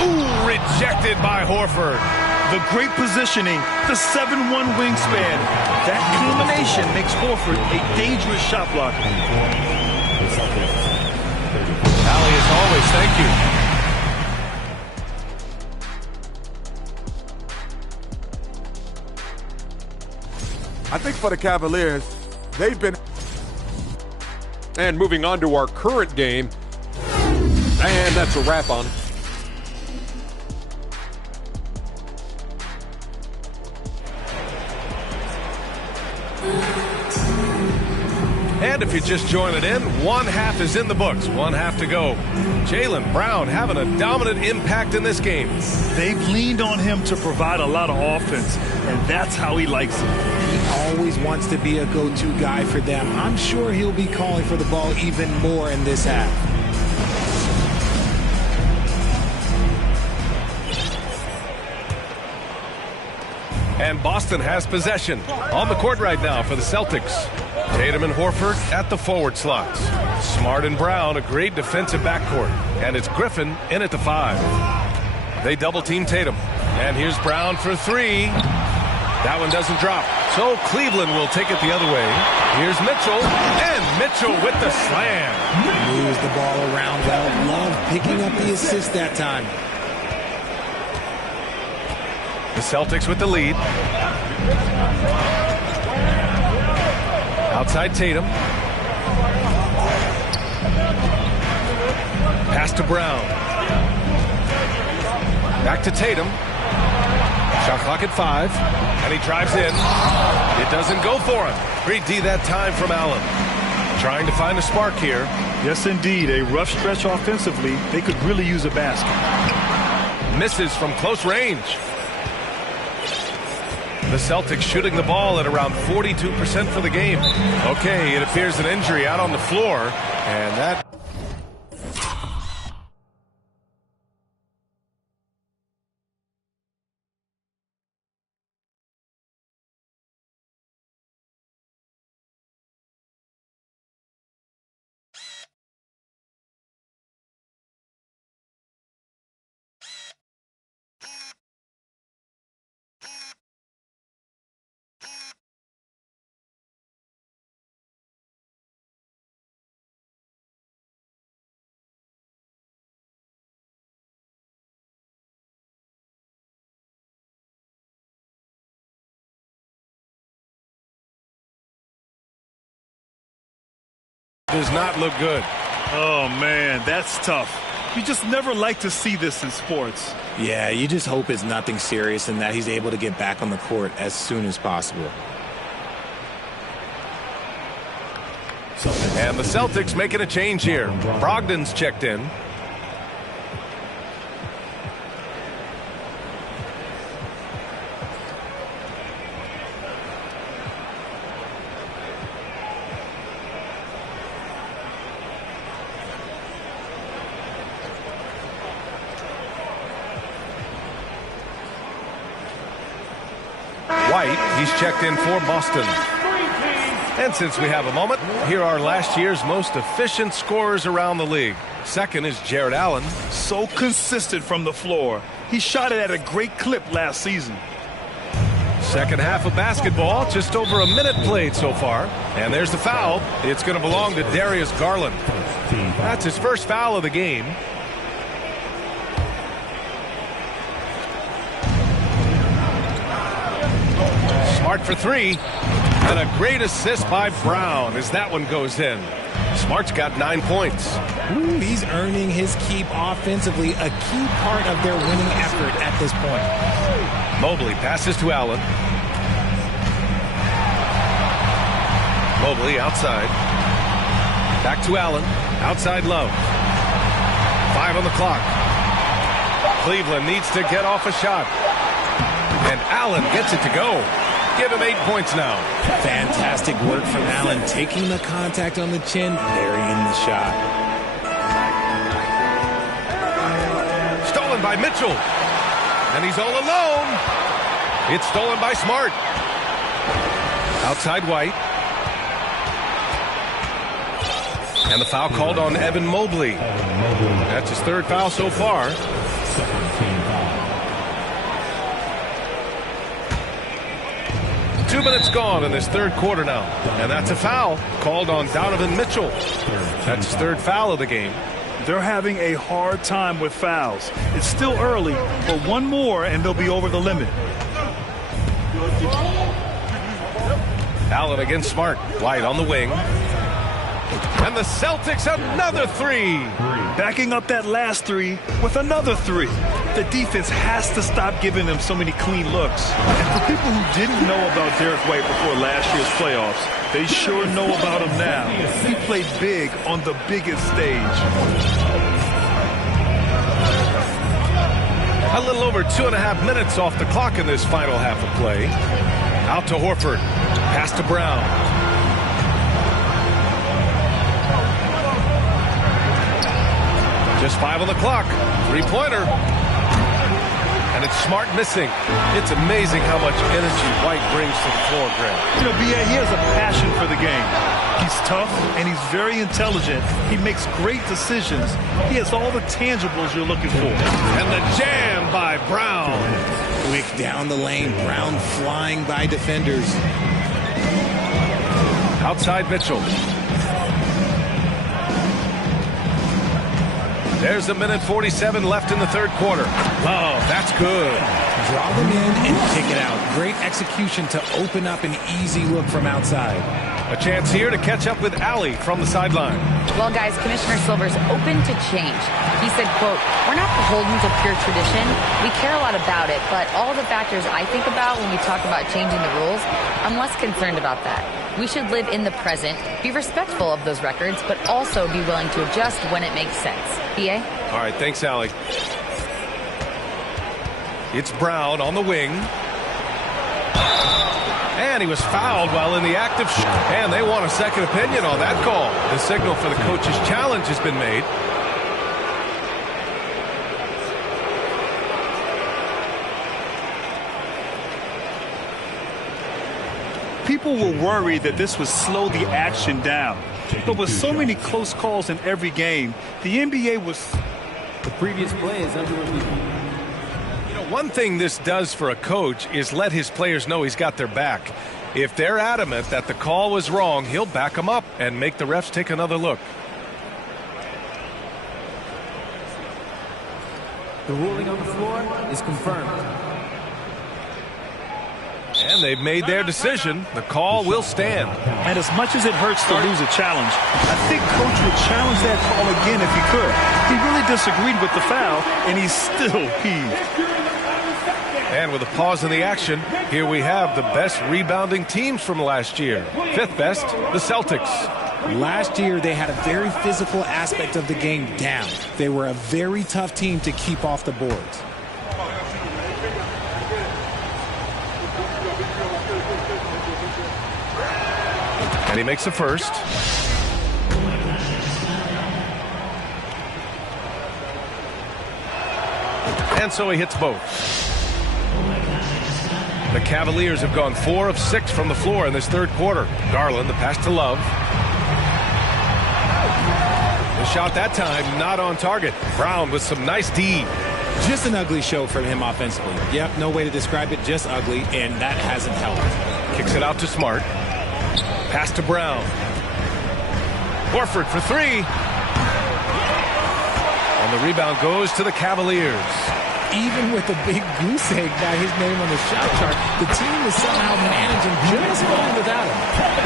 Ooh, rejected by Horford. The great positioning, the 7'1" wingspan. That combination makes Horford a dangerous shot blocker. Allie, as always, thank you. I think for the Cavaliers, they've been... And moving on to our current game. And that's a wrap on it. And if you're just joining in, one half is in the books, one half to go. Jaylen Brown having a dominant impact in this game. They've leaned on him to provide a lot of offense, and that's how he likes it. He always wants to be a go-to guy for them. I'm sure he'll be calling for the ball even more in this half. And Boston has possession on the court right now for the Celtics. Tatum and Horford at the forward slots. Smart and Brown, a great defensive backcourt. And it's Griffin in at the 5. They double-team Tatum. And here's Brown for 3. That one doesn't drop. So Cleveland will take it the other way. Here's Mitchell. And Mitchell with the slam. Moves the ball around well. Love picking up the assist that time. The Celtics with the lead. Outside Tatum. Pass to Brown. Back to Tatum. Shot clock at 5. And he drives in. It doesn't go for him. Great D that time from Allen. Trying to find a spark here. Yes, indeed. A rough stretch offensively. They could really use a basket. Misses from close range. The Celtics shooting the ball at around 42% for the game. Okay, it appears an injury out on the floor, and that... does not look good. Oh, man, that's tough. You just never like to see this in sports. Yeah, you just hope it's nothing serious and that he's able to get back on the court as soon as possible. And the Celtics making a change here. Brogdon's checked in. White, he's checked in for Boston. And since we have a moment, here are last year's most efficient scorers around the league. Second is Jared Allen. So consistent from the floor. He shot it at a great clip last season. Second half of basketball, just over a minute played so far. And there's the foul. It's going to belong to Darius Garland. That's his first foul of the game. Smart for three. And a great assist by Brown as that one goes in. Smart's got 9 points. Ooh, he's earning his keep offensively, a key part of their winning effort at this point. Mobley passes to Allen. Mobley outside. Back to Allen. Outside Love. 5 on the clock. Cleveland needs to get off a shot. And Allen gets it to go. Give him 8 points now. Fantastic work from Allen, taking the contact on the chin, burying the shot. Stolen by Mitchell. And he's all alone. It's stolen by Smart. Outside White. And the foul called on Evan Mobley. That's his third foul so far. Two minutes gone in this third quarter now. And that's a foul called on Donovan Mitchell. That's his third foul of the game. They're having a hard time with fouls. It's still early, but one more and they'll be over the limit. Allen against Smart. White on the wing. And the Celtics another three. Backing up that last three with another three. The defense has to stop giving them so many clean looks. And for people who didn't know about Derek White before last year's playoffs, they sure know about him now. He played big on the biggest stage. A little over 2.5 minutes off the clock in this final half of play. Out to Horford. Pass to Brown. Just 5 on the clock. Three-pointer. And it's Smart missing. It's amazing how much energy White brings to the floor, Greg. You know, B.A., he has a passion for the game. He's tough, and he's very intelligent. He makes great decisions. He has all the tangibles you're looking for. And the jam by Brown. Quick down the lane. Brown flying by defenders. Outside Mitchell. There's a minute 47 left in the third quarter. Oh, that's good. Draw them in and kick it out. Great execution to open up an easy look from outside. A chance here to catch up with Allie from the sideline. Well, guys, Commissioner Silver's open to change. He said, quote, "We're not beholden to pure tradition. We care a lot about it, but all the factors I think about when we talk about changing the rules, I'm less concerned about that. We should live in the present, be respectful of those records, but also be willing to adjust when it makes sense." B.A.? All right, thanks, Allie. It's Brown on the wing. And he was fouled while in the act of shot. And they want a second opinion on that call. The signal for the coach's challenge has been made. People were worried that this would slow the action down. But with so many close calls in every game, the NBA was... The previous play is under review. You know, one thing this does for a coach is let his players know he's got their back. If they're adamant that the call was wrong, he'll back them up and make the refs take another look. The ruling on the floor is confirmed. And they've made their decision. The call will stand. And as much as it hurts to lose a challenge, I think Coach would challenge that call again if he could. He really disagreed with the foul, and he's still peeved. And with a pause in the action, here we have the best rebounding teams from last year. Fifth best, the Celtics. Last year, they had a very physical aspect of the game down. They were a very tough team to keep off the boards. And he makes the first. And so he hits both. The Cavaliers have gone 4 of 6 from the floor in this third quarter. Garland, the pass to Love. The shot that time not on target. Brown with some nice D. Just an ugly show from him offensively. Yep, no way to describe it, just ugly, and that hasn't helped. Kicks it out to Smart. Pass to Brown. Horford for 3. And the rebound goes to the Cavaliers. Even with a big goose egg by his name on the shot chart, the team is somehow managing just fine without him.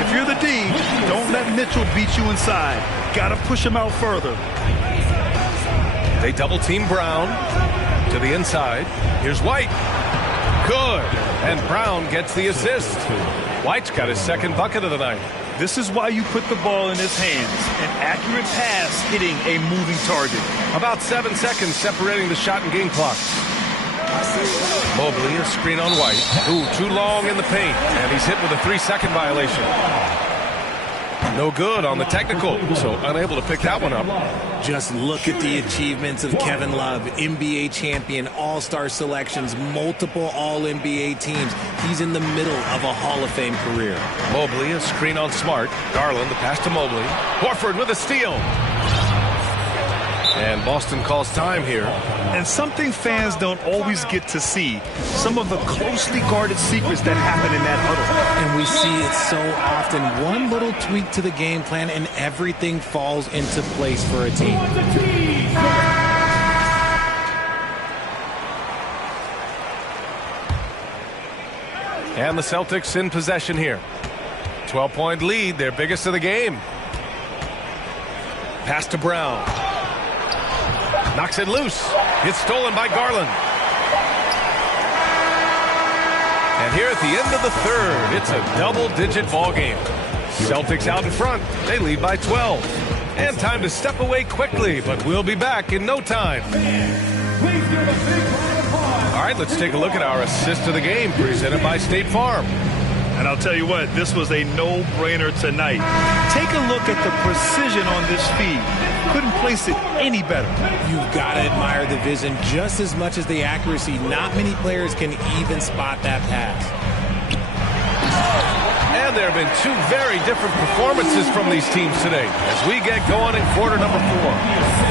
If you're the D, don't let Mitchell beat you inside. Got to push him out further. They double team Brown to the inside. Here's White. Good. And Brown gets the assist. White's got his second bucket of the night. This is why you put the ball in his hands. An accurate pass hitting a moving target. About 7 seconds separating the shot and game clock. Mobley, a screen on White. Ooh, too long in the paint. And he's hit with a 3-second violation. No good on the technical, so unable to pick that one up. Just look at the achievements of Kevin Love. NBA champion, all-star selections, multiple all-NBA teams. He's in the middle of a Hall of Fame career. Mobley, a screen on Smart. Garland, the pass to Mobley. Horford with a steal. And Boston calls time here. And something fans don't always get to see. Some of the closely guarded secrets that happen in that huddle. And we see it so often. One little tweak to the game plan and everything falls into place for a team. And the Celtics in possession here. 12-point lead, their biggest of the game. Pass to Brown. Knocks it loose. It's stolen by Garland. And here at the end of the third, it's a double-digit ball game. Celtics out in front. They lead by 12. And time to step away quickly, but we'll be back in no time. All right, let's take a look at our assist of the game presented by State Farm. And I'll tell you what, this was a no-brainer tonight. Take a look at the precision on this feed. Couldn't place it any better. You've got to admire the vision just as much as the accuracy. Not many players can even spot that pass. And there have been two very different performances from these teams today as we get going in quarter number 4.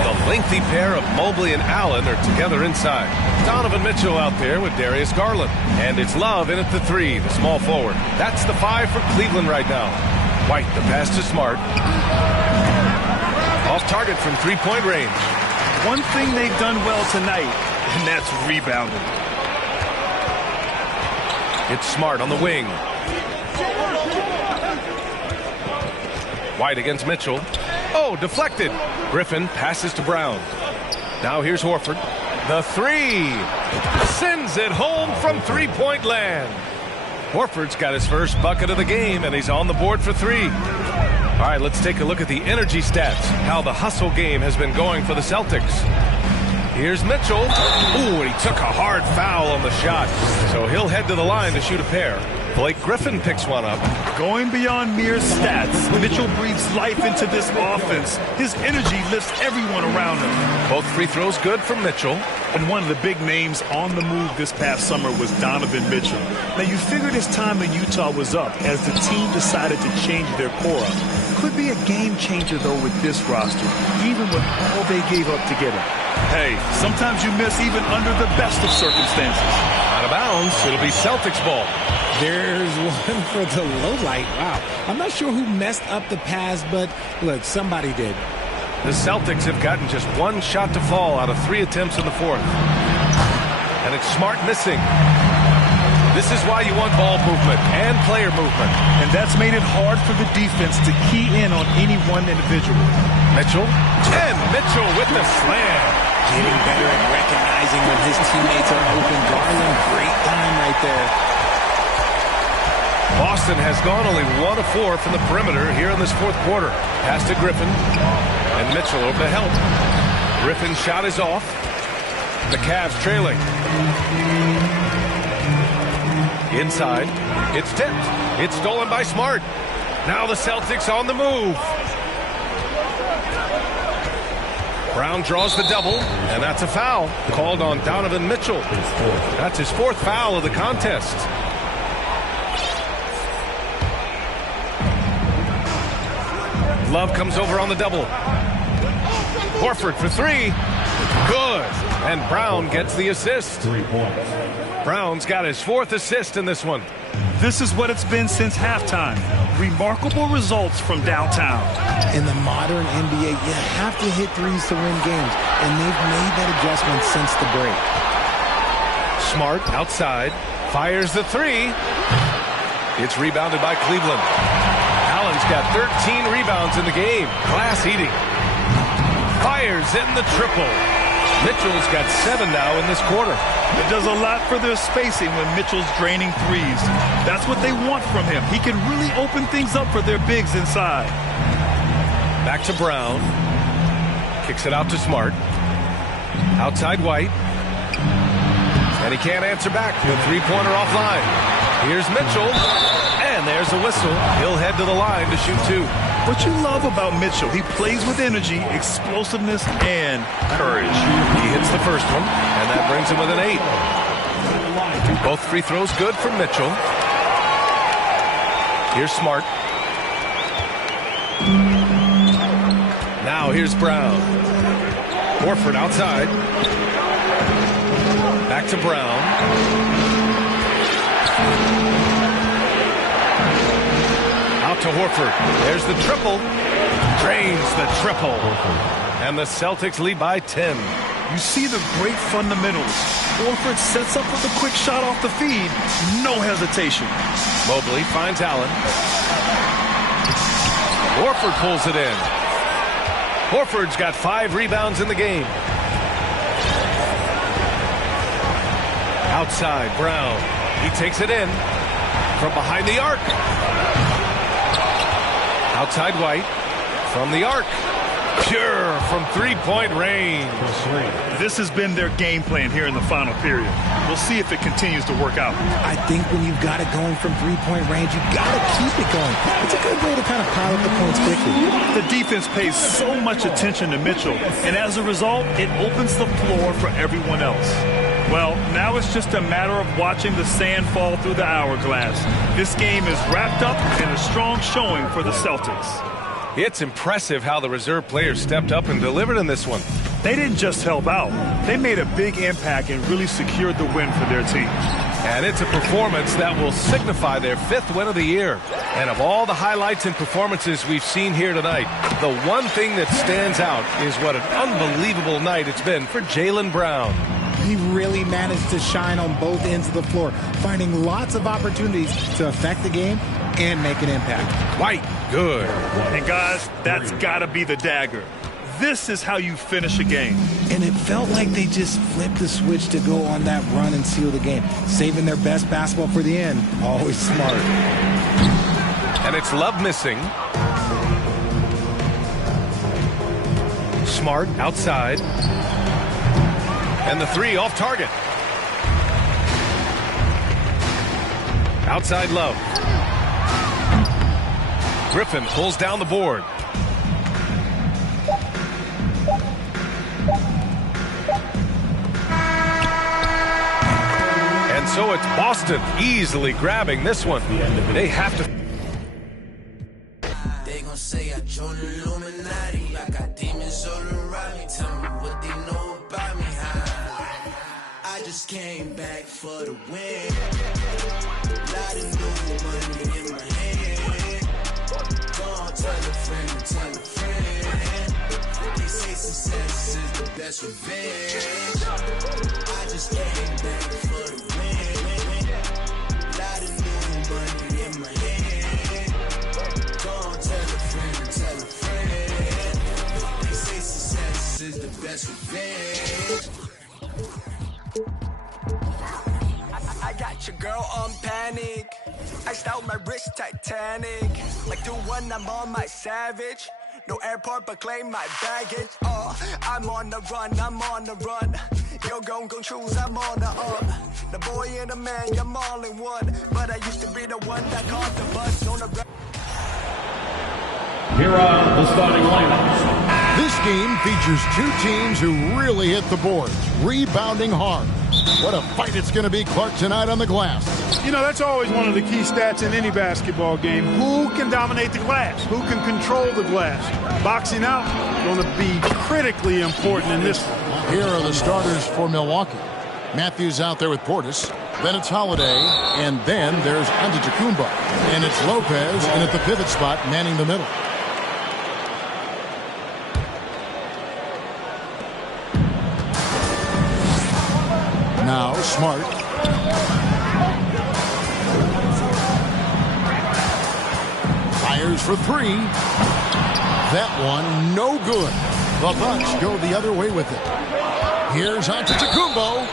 The lengthy pair of Mobley and Allen are together inside. Donovan Mitchell out there with Darius Garland. And it's Love in at the 3, the small forward. That's the 5 for Cleveland right now. White, the pass to Smart. Off target from 3-point range. One thing they've done well tonight, and that's rebounding. It's Smart on the wing. White against Mitchell. Oh, deflected. Griffin passes to Brown. Now here's Horford. The 3. Sends it home from 3-point land. Horford's got his first bucket of the game, and he's on the board for 3. All right, let's take a look at the energy stats, how the hustle game has been going for the Celtics. Here's Mitchell. Ooh, and he took a hard foul on the shot, so he'll head to the line to shoot a pair. Blake Griffin picks one up. Going beyond mere stats, Mitchell breathes life into this offense. His energy lifts everyone around him. Both free throws good from Mitchell. And one of the big names on the move this past summer was Donovan Mitchell. Now, you figured his time in Utah was up as the team decided to change their core up. Could be a game changer, though, with this roster, even with all they gave up to get him. Hey, sometimes you miss even under the best of circumstances. Out of bounds, it'll be Celtics ball. There's one for the low light. Wow. I'm not sure who messed up the pass, but look, somebody did. The Celtics have gotten just one shot to fall out of 3 attempts in the fourth. And it's Smart missing. This is why you want ball movement and player movement. And that's made it hard for the defense to key in on any one individual. Mitchell with the slam. Getting better at recognizing when his teammates are open. Garland, great time right there. Boston has gone only 1 of 4 from the perimeter here in this fourth quarter. Pass to Griffin, and Mitchell over to help. Griffin's shot is off. The Cavs trailing. Inside, it's tipped. It's stolen by Smart. Now the Celtics on the move. Brown draws the double, and that's a foul called on Donovan Mitchell. That's his 4th foul of the contest. Love comes over on the double. Horford for 3. Good. And Brown gets the assist. 3 points. Brown's got his 4th assist in this one. This is what it's been since halftime. Remarkable results from downtown. In the modern NBA, you have to hit threes to win games, and they've made that adjustment since the break. Smart outside, fires the 3. It's rebounded by Cleveland. Allen's got 13 rebounds in the game. Glass eating. Fires in the triple. Mitchell's got 7 now in this quarter. It does a lot for their spacing when Mitchell's draining threes. That's what they want from him. He can really open things up for their bigs inside. Back to Brown. Kicks it out to Smart. Outside White. And he can't answer back. The three-pointer offline. Here's Mitchell. And there's a whistle. He'll head to the line to shoot 2. What you love about Mitchell, he plays with energy, explosiveness, and courage. He hits the first one, and that brings him within 8. Both free throws good for Mitchell. Here's Smart. Now here's Brown. Horford outside. Back to Brown. Out to Horford. There's the triple. Drains the triple. And the Celtics lead by 10. You see the great fundamentals. Horford sets up with a quick shot off the feed. No hesitation. Mobley finds Allen. Horford pulls it in. Horford's got 5 rebounds in the game. Outside, Brown. He takes it in from behind the arc. Outside White from the arc. Pure from three-point range. This has been their game plan here in the final period. We'll see if it continues to work out. I think when you've got it going from three-point range, you've got to keep it going. It's a good way to kind of pile up the points quickly. The defense pays so much attention to Mitchell, and as a result, it opens the floor for everyone else. Well, now it's just a matter of watching the sand fall through the hourglass. This game is wrapped up in a strong showing for the Celtics. It's impressive how the reserve players stepped up and delivered in this one. They didn't just help out. They made a big impact and really secured the win for their team. And it's a performance that will signify their 5th win of the year. And of all the highlights and performances we've seen here tonight, the one thing that stands out is what an unbelievable night it's been for Jaylen Brown. He really managed to shine on both ends of the floor, finding lots of opportunities to affect the game and make an impact. White, good. And guys, that's got to be the dagger. This is how you finish a game. And it felt like they just flipped the switch to go on that run and seal the game, saving their best basketball for the end. Always smart. And it's Love missing. Smart outside. And the 3 off target. Outside Love. Griffin pulls down the board. And so it's Boston easily grabbing this one. They have to. They gon' say I joined the Illuminati. I got demons all around me. Tell me what they know about me. I just came back for the win. Lot of new money in my hand. Don't tell a friend, tell a friend. They say success is the best revenge. I just came back for the win. This is the best revenge. I got your girl on panic. Iced out my wrist Titanic. Like the one I'm on my Savage. No airport but claim my baggage. I'm on the run, I'm on the run. Yo, gon' choose, I'm on the up. The boy and the man, I'm all in one. But I used to be the one that caught the bus on the... Here are the starting lineups. This game features two teams who really hit the boards, rebounding hard. What a fight it's going to be, Clark, tonight on the glass. You know, that's always one of the key stats in any basketball game. Who can dominate the glass? Who can control the glass? Boxing out going to be critically important in this one. Here are the starters for Milwaukee. Matthews out there with Portis. Then it's Holiday. And then there's Antetokounmpo. And it's Lopez, and at the pivot spot, manning the middle. Now Smart. Fires for three. That one no good. The Bucks go the other way with it. Here's Antetokounmpo.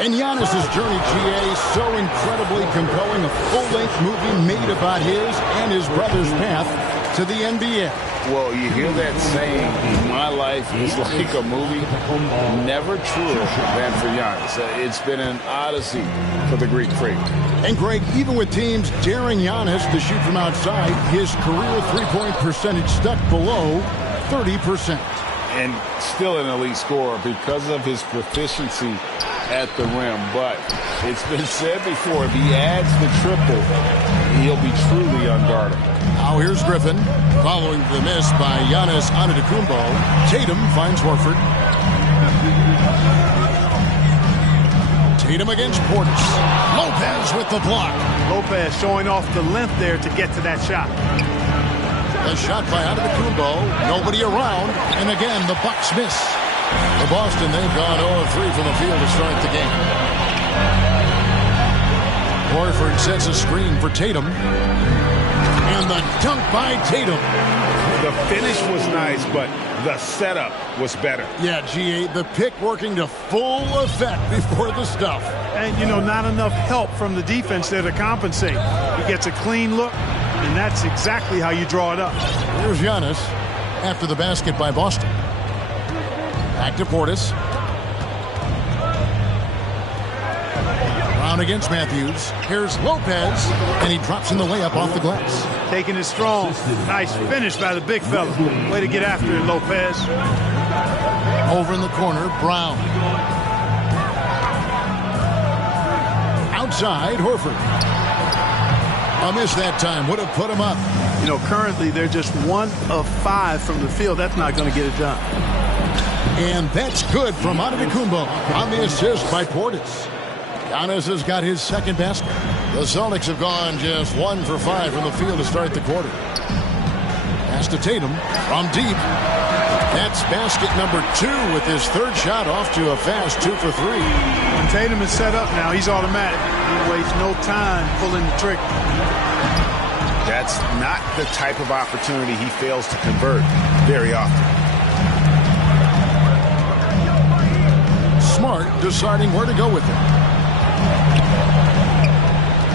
And Giannis's journey, GA, so incredibly compelling. A full-length movie made about his and his brother's path to the NBA. Well, you hear that saying, my life is like a movie. Never truer than for Giannis. It's been an odyssey for the Greek freak. And Greg, even with teams daring Giannis to shoot from outside, his career three-point percentage stuck below 30%. And still an elite scorer because of his proficiency at the rim. But it's been said before, if he adds the triple, he'll be truly unguardable. Now here's Griffin, following the miss by Giannis Antetokounmpo. Tatum finds Horford. Tatum against Portis. Lopez with the block. Lopez showing off the length there to get to that shot. The shot by Antetokounmpo. Nobody around. And again, the Bucks miss. For Boston, they've gone 0-3 from the field to start the game. Horford sets a screen for Tatum. And the dunk by Tatum. The finish was nice, but the setup was better. Yeah, GA, the pick working to full effect before the stuff. And, you know, not enough help from the defense there to compensate. He gets a clean look, and that's exactly how you draw it up. Here's Giannis after the basket by Boston. Back to Portis. Brown against Matthews. Here's Lopez, and he drops in the layup off the glass. Taking it strong. Nice finish by the big fella. Way to get after it, Lopez. Over in the corner, Brown. Outside, Horford. A miss that time. Would have put him up. You know, currently they're just 1 of 5 from the field. That's not going to get it done. And that's good from Antetokounmpo on the assist by Portis. Giannis has got his second basket. The Celtics have gone just 1 for 5 from the field to start the quarter. Pass to Tatum from deep. That's basket number 2 with his third shot off to a fast 2 for 3. When Tatum is set up now, he's automatic. He wastes no time pulling the trigger. That's not the type of opportunity he fails to convert very often. Smart deciding where to go with it.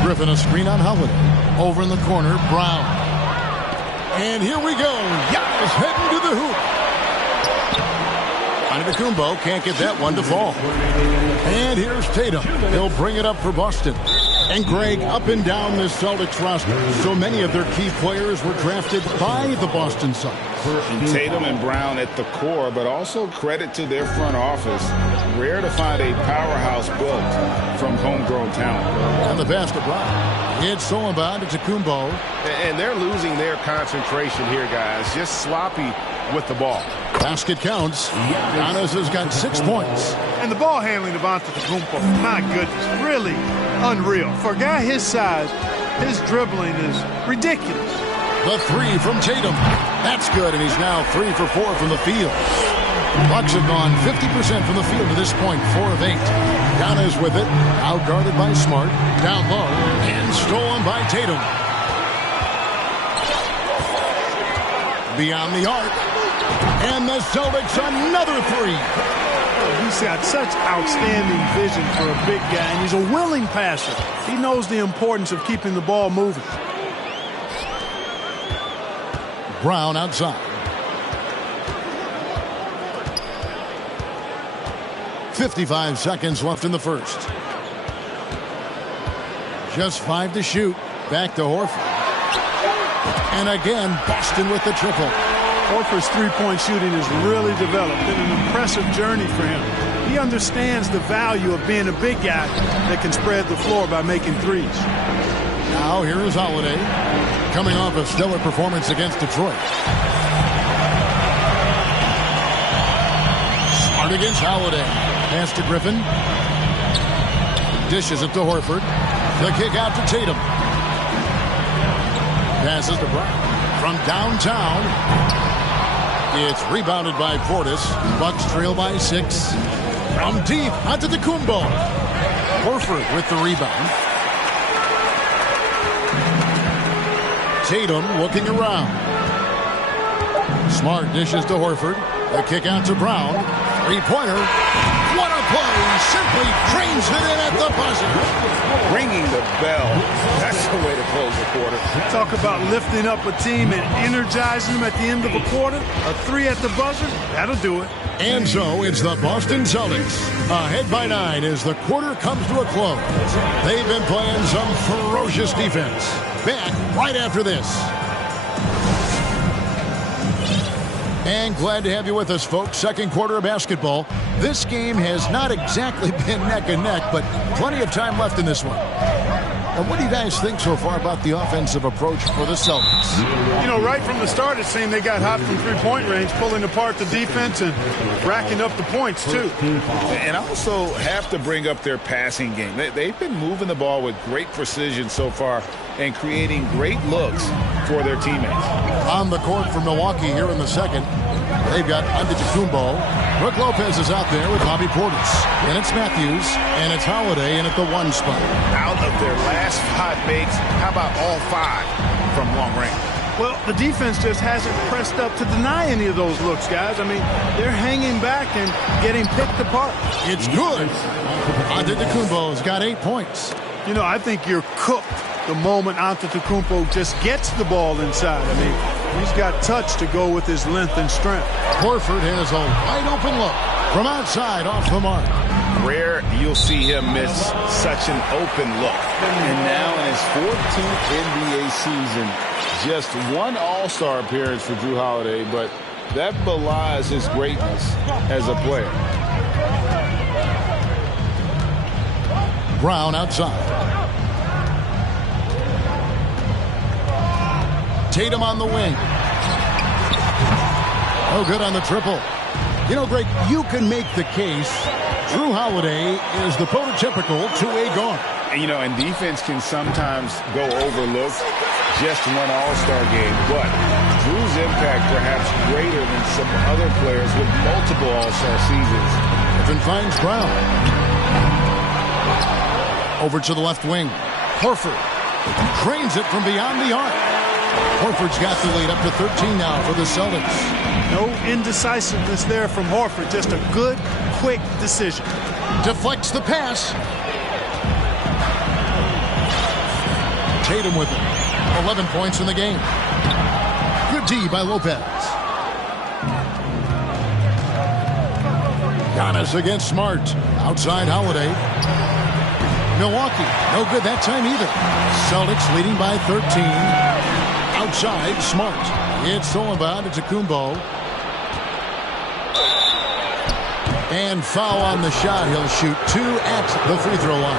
Griffin a screen on Holiday. Over in the corner, Brown. And here we go. Giannis heading to the hoop. Antetokounmpo can't get that one to fall. And here's Tatum. He'll bring it up for Boston. And Greg, up and down this Celtics roster, so many of their key players were drafted by the Boston Celtics. And Tatum and Brown at the core, but also credit to their front office. Rare to find a powerhouse built from homegrown talent. And the basket Brown. It's so about Antetokounmpo. And they're losing their concentration here, guys. Just sloppy with the ball. Basket counts. Giannis has got 6 points. And the ball handling of Antetokounmpo, my goodness, really unreal. For a guy his size, his dribbling is ridiculous. The 3 from Tatum. That's good, and he's now 3 for 4 from the field. Bucks have gone 50% from the field to this point, 4 of 8. Giannis with it, out guarded by Smart, down low, and stolen by Tatum. Beyond the arc. And the Celtics another three. He's got such outstanding vision for a big guy, and he's a willing passer. He knows the importance of keeping the ball moving. Brown outside. 55 seconds left in the first. Just 5 to shoot. Back to Horford. And again, Boston with the triple. Horford's three-point shooting has really developed. Been an impressive journey for him. He understands the value of being a big guy that can spread the floor by making threes. Now here is Holiday, coming off a stellar performance against Detroit. Smart against Holiday. Pass to Griffin. Dishes it to Horford. The kick out to Tatum. Passes to Brown. From downtown. It's rebounded by Portis. Bucks trail by 6. From deep, Antetokounmpo. Horford with the rebound. Tatum looking around. Smart dishes to Horford. The kick out to Brown. Three-pointer. What a play. Simply cranes it in at the buzzer. Ringing the bell. That's the way to close the quarter. Talk about lifting up a team and energizing them at the end of a quarter. A three at the buzzer, that'll do it. And so it's the Boston Celtics. Ahead by 9 as the quarter comes to a close. They've been playing some ferocious defense. Back right after this. And glad to have you with us, folks. Second quarter of basketball. This game has not exactly been neck and neck, but plenty of time left in this one. And what do you guys think so far about the offensive approach for the Celtics? You know, right from the start, it seemed they got hot from three-point range, pulling apart the defense and racking up the points, too. And also have to bring up their passing game. They've been moving the ball with great precision so far and creating great looks for their teammates. On the court for Milwaukee here in the second, they've got Antetokounmpo. Brook Lopez is out there with Bobby Portis. And it's Matthews, and it's Holiday in at the 1 spot. Out of their last 5 makes, how about all 5 from long range? Well, the defense just hasn't pressed up to deny any of those looks, guys. I mean, they're hanging back and getting picked apart. It's good. Antetokounmpo's got 8 points. You know, I think you're cooked the moment Antetokounmpo just gets the ball inside. I mean, he's got touch to go with his length and strength. Horford has a wide-open look from outside off the mark. Rare you'll see him miss such an open look. And now in his 14th NBA season, just 1 All-Star appearance for Jrue Holiday, but that belies his greatness as a player. Brown outside. Tatum on the wing. Oh, good on the triple. You know, Greg, you can make the case Jrue Holiday is the prototypical two-way guard. And, you know, and defense can sometimes go overlooked just 1 All-Star game, but Jrue's impact perhaps greater than some other players with multiple All-Star seasons. Griffin finds Brown. Over to the left wing. Horford cranes it from beyond the arc. Horford's got the lead up to 13 now for the Celtics. No indecisiveness there from Horford. Just a good, quick decision. Deflects the pass. Tatum with it. 11 points in the game. Good D by Lopez. Giannis against Smart. Outside Holiday. Milwaukee, no good that time either. Celtics leading by 13. Outside, Smart. It's stolen by Antetokounmpo. And foul on the shot. He'll shoot 2 at the free throw line.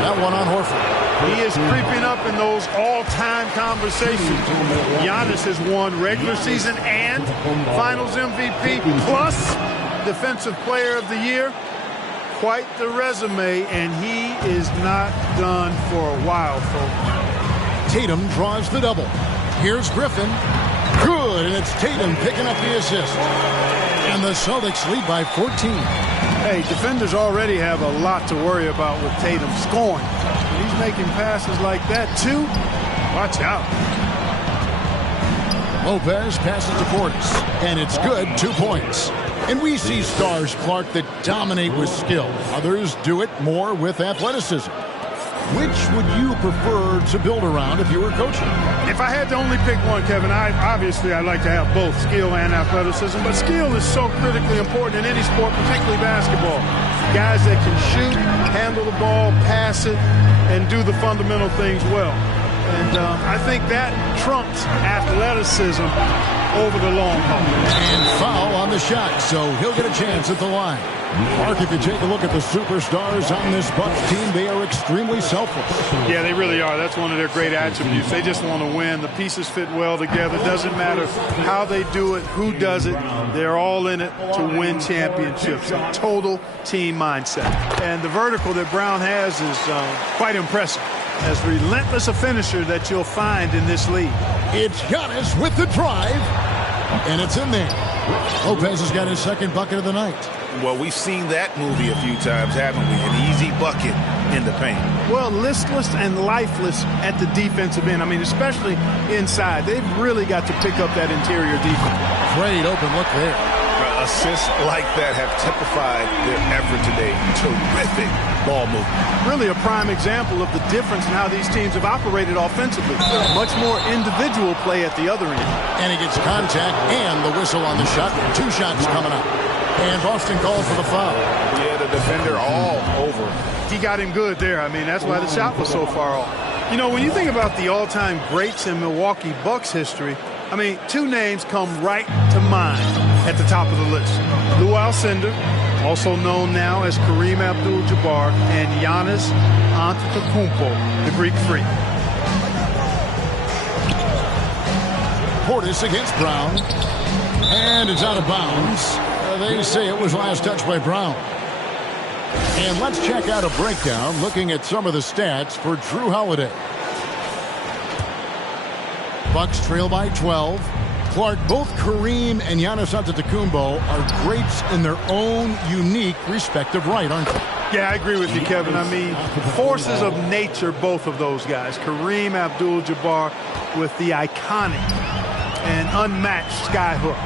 That one on Horford. He is creeping up in those all-time conversations. Giannis has won regular season and Finals MVP plus Defensive Player of the Year. Quite the resume, and he is not done for a while, folks. Tatum draws the double. Here's Griffin. Good, and it's Tatum picking up the assist. And the Celtics lead by 14. Hey, defenders already have a lot to worry about with Tatum scoring. When he's making passes like that, too, watch out. Lopez passes to Portis, and it's good, 2 points. And we see stars, Clark, that dominate with skill. Others do it more with athleticism. Which would you prefer to build around if you were coaching? If I had to only pick one, Kevin, I'd like to have both skill and athleticism. But skill is so critically important in any sport, particularly basketball. Guys that can shoot, handle the ball, pass it, and do the fundamental things well. And I think that trumps athleticism over the long haul. And foul on the shot, so he'll get a chance at the line. Mark, if you take a look at the superstars on this Bucks team, they are extremely selfless. Yeah, they really are. That's one of their great attributes. They just want to win. The pieces fit well together. Doesn't matter how they do it, who does it. They're all in it to win championships. A total team mindset. And the vertical that Brown has is quite impressive. As relentless a finisher that you'll find in this league. It's Giannis with the drive, and it's in there. Lopez has got his second bucket of the night. Well, we've seen that movie a few times, haven't we? An easy bucket in the paint. Well, listless and lifeless at the defensive end. I mean, especially inside. They've really got to pick up that interior defense. Great open look there. Assists like that have typified their effort today. Terrific ball movement. Really a prime example of the difference in how these teams have operated offensively. Much more individual play at the other end. And he gets contact and the whistle on the shot. 2 shots coming up. And Boston calls for the foul. Yeah, the defender all over. He got him good there. I mean, that's why the shot was so far off. You know, when you think about the all-time greats in Milwaukee Bucks history, I mean, 2 names come right to mind at the top of the list. Lou Alcindor, also known now as Kareem Abdul-Jabbar, and Giannis Antetokounmpo, the Greek Freak. Portis against Brown. And it's out of bounds. They say it was last touched by Brown. And let's check out a breakdown looking at some of the stats for Drew Holiday. Bucks trail by 12. Clark, both Kareem and Giannis Antetokounmpo are greats in their own unique respective right, aren't they? Yeah, I agree with you, Kevin. I mean, forces of nature, both of those guys. Kareem Abdul-Jabbar with the iconic and unmatched skyhook,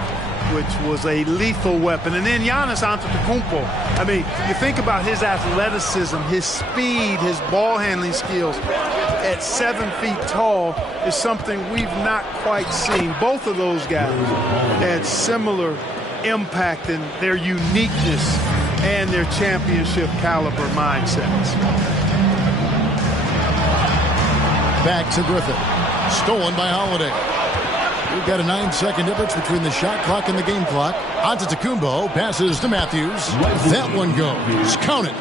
which was a lethal weapon. And then Giannis Antetokounmpo. I mean, you think about his athleticism, his speed, his ball handling skills at 7 feet tall is something we've not quite seen. Both of those guys had similar impact in their uniqueness and their championship caliber mindsets. Back to Griffin. Stolen by Holiday. We've got a 9-second difference between the shot clock and the game clock. Antetokounmpo passes to Matthews. That one goes. Count it.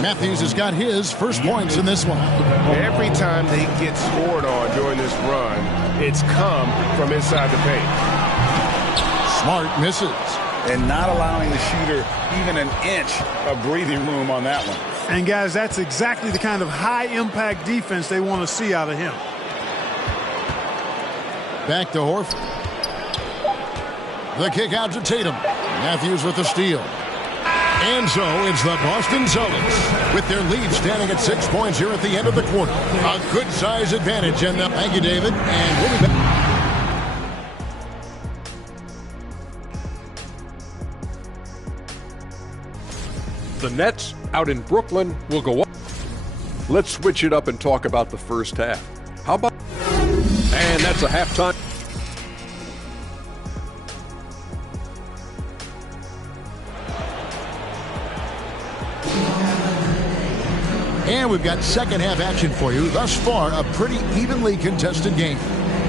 Matthews has got his first points in this one. Every time they get scored on during this run, it's come from inside the paint. Smart misses. And not allowing the shooter even an inch of breathing room on that one. And guys, that's exactly the kind of high-impact defense they want to see out of him. Back to Horford. The kick out to Tatum. Matthews with the steal. And so it's the Boston Celtics with their lead standing at 6 points here at the end of the quarter. A good size advantage. And thank you, David. And we'll be back. The Nets out in Brooklyn will go up. Let's switch it up and talk about the first half. How about... And that's a halftime. And we've got second half action for you. Thus far, a pretty evenly contested game.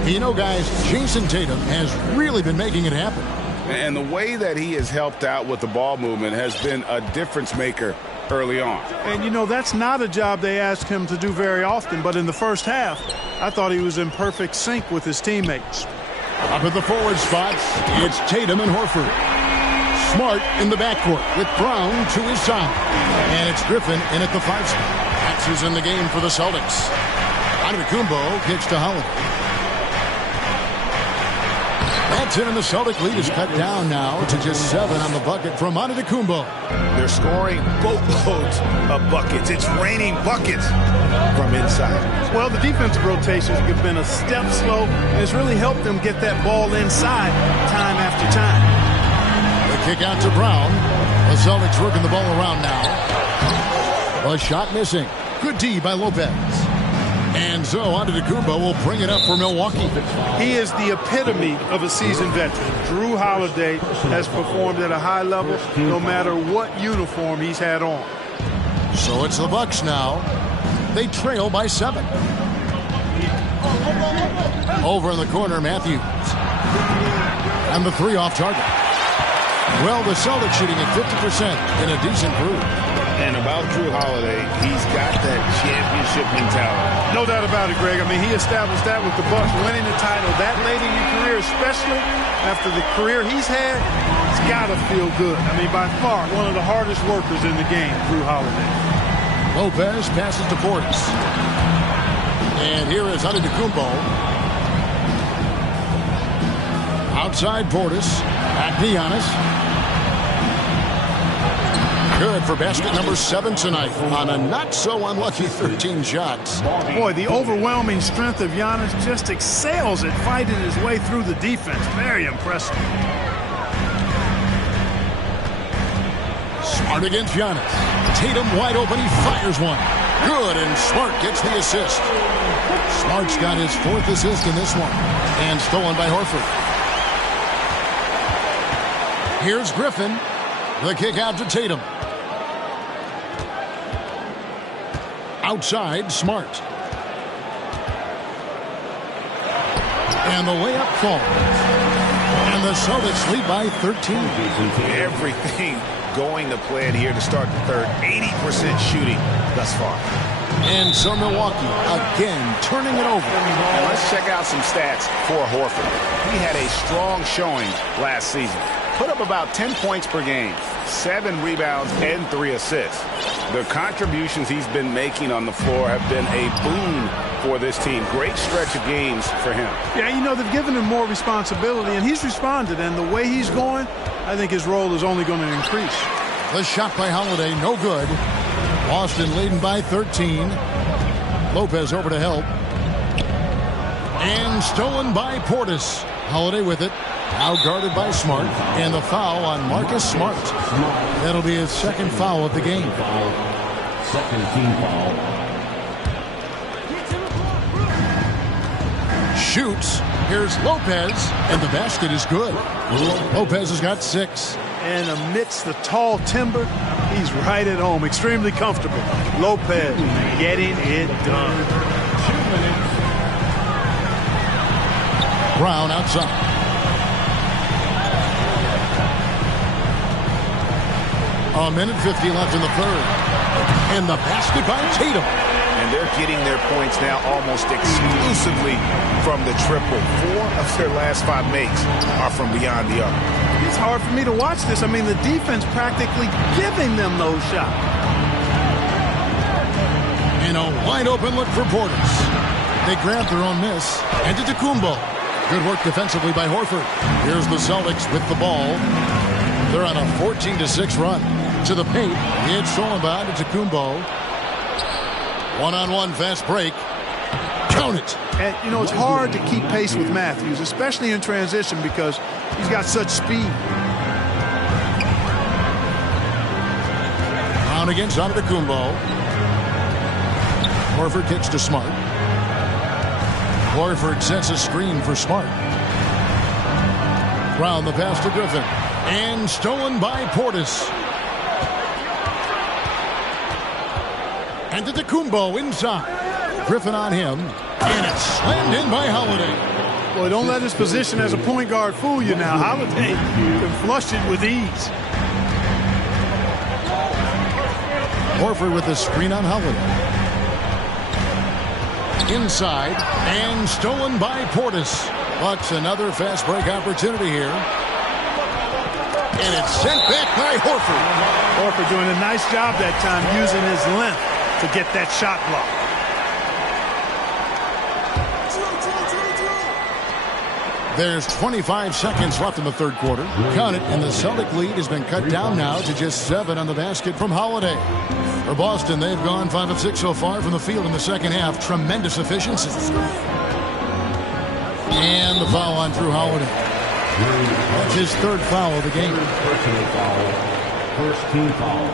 You know, guys, Jason Tatum has really been making it happen. And the way that he has helped out with the ball movement has been a difference maker early on. And, you know, that's not a job they ask him to do very often. But in the first half, I thought he was in perfect sync with his teammates. Up at the forward spots, it's Tatum and Horford. Smart in the backcourt with Brown to his side. And it's Griffin in at the 5 spot. Max is in the game for the Celtics. Antetokounmpo kicks to Holiday. That's it, and the Celtic lead is cut down now to just 7 on the bucket from Antetokounmpo. They're scoring boatloads of buckets. It's raining buckets from inside. Well, the defensive rotations have been a step slow, and it's really helped them get that ball inside time after time. The kick out to Brown. The Celtics working the ball around now. A shot missing. Good D by Lopez. And so Antetokounmpo will bring it up for Milwaukee. He is the epitome of a seasoned veteran. Jrue Holiday has performed at a high level no matter what uniform he's had on. So it's the Bucks now. They trail by 7. Over in the corner, Matthews. And the 3 off target. Well, the Celtics shooting at 50% in a decent group. And about Jrue Holiday, he's got that championship mentality. No doubt about it, Greg. I mean, he established that with the Bucks, winning the title that late in your career, especially after the career he's had. It's got to feel good. I mean, by far, one of the hardest workers in the game, Jrue Holiday. Lopez passes to Portis. And here is Antetokounmpo. Outside Portis. Back to Giannis. Good for basket number 7 tonight on a not-so-unlucky 13 shots. Boy, the overwhelming strength of Giannis just excels at fighting his way through the defense. Very impressive. Smart against Giannis. Tatum wide open. He fires one. Good, and Smart gets the assist. Smart's got his 4th assist in this one. And stolen by Horford. Here's Griffin. The kick out to Tatum. Outside, Smart. And the layup falls. And the Celtics lead by 13. Everything going to plan here to start the third. 80% shooting thus far. And so Milwaukee again turning it over. And let's check out some stats for Horford. He had a strong showing last season. Put up about 10 points per game, 7 rebounds, and 3 assists. The contributions he's been making on the floor have been a boon for this team. Great stretch of games for him. Yeah, you know, they've given him more responsibility, and he's responded. And the way he's going, I think his role is only going to increase. The shot by Holiday, no good. Boston leading by 13. Lopez over to help. And stolen by Portis. Holiday with it. Out guarded by Smart, and the foul on Marcus Smart. That'll be his 2nd foul of the game. Second team foul. Shoots. Here's Lopez, and the basket is good. Lopez has got 6. And amidst the tall timber, he's right at home, extremely comfortable. Lopez getting it done. 2 minutes. Brown outside. A minute 50 left in the third. And the basket by Tatum. And they're getting their points now almost exclusively from the triple. 4 of their last 5 makes are from beyond the arc. It's hard for me to watch this. I mean, the defense practically giving them those shots. And a wide open look for Portis. They grab their own miss. And to Antetokounmpo. Good work defensively by Horford. Here's the Celtics with the ball. They're on a 14-6 run. To the paint. It's stolen by Antetokounmpo. One-on-one fast break. Count it. And, you know, it's hard to keep pace with Matthews, especially in transition because he's got such speed. Brown against Antetokounmpo. Horford kicks to Smart. Horford sets a screen for Smart. Brown the pass to Griffin. And stolen by Portis. And Antetokounmpo inside. Griffin on him. And it's slammed in by Holiday. Boy, don't let his position as a point guard fool you now. Holiday can flush it with ease. Horford with the screen on Holiday. Inside. And stolen by Portis. Bucks another fast break opportunity here. And it's sent back by Horford. Horford doing a nice job that time using his length to get that shot block. There's 25 seconds left in the third quarter. Count it, and the Celtic lead has been cut down now to just 7 on the basket from Holiday. For Boston, they've gone 5 of 6 so far from the field in the second half. Tremendous efficiency. And the foul on Drew Holiday. That's his third foul of the game. Personal foul. First team foul.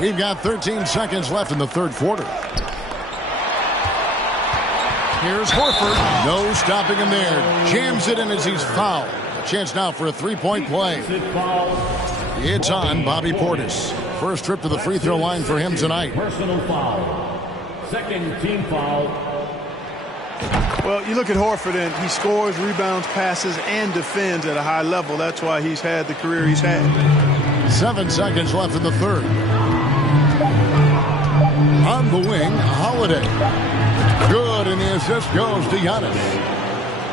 We've got 13 seconds left in the third quarter. Here's Horford. No stopping him there. Jams it in as he's fouled. A chance now for a three-point play. It's on Bobby Portis. First trip to the free throw line for him tonight. Personal foul. Second team foul. Well, you look at Horford, and he scores, rebounds, passes, and defends at a high level. That's why he's had the career he's had. 7 seconds left in the third. On the wing, Holiday. Good, and the assist goes to Giannis.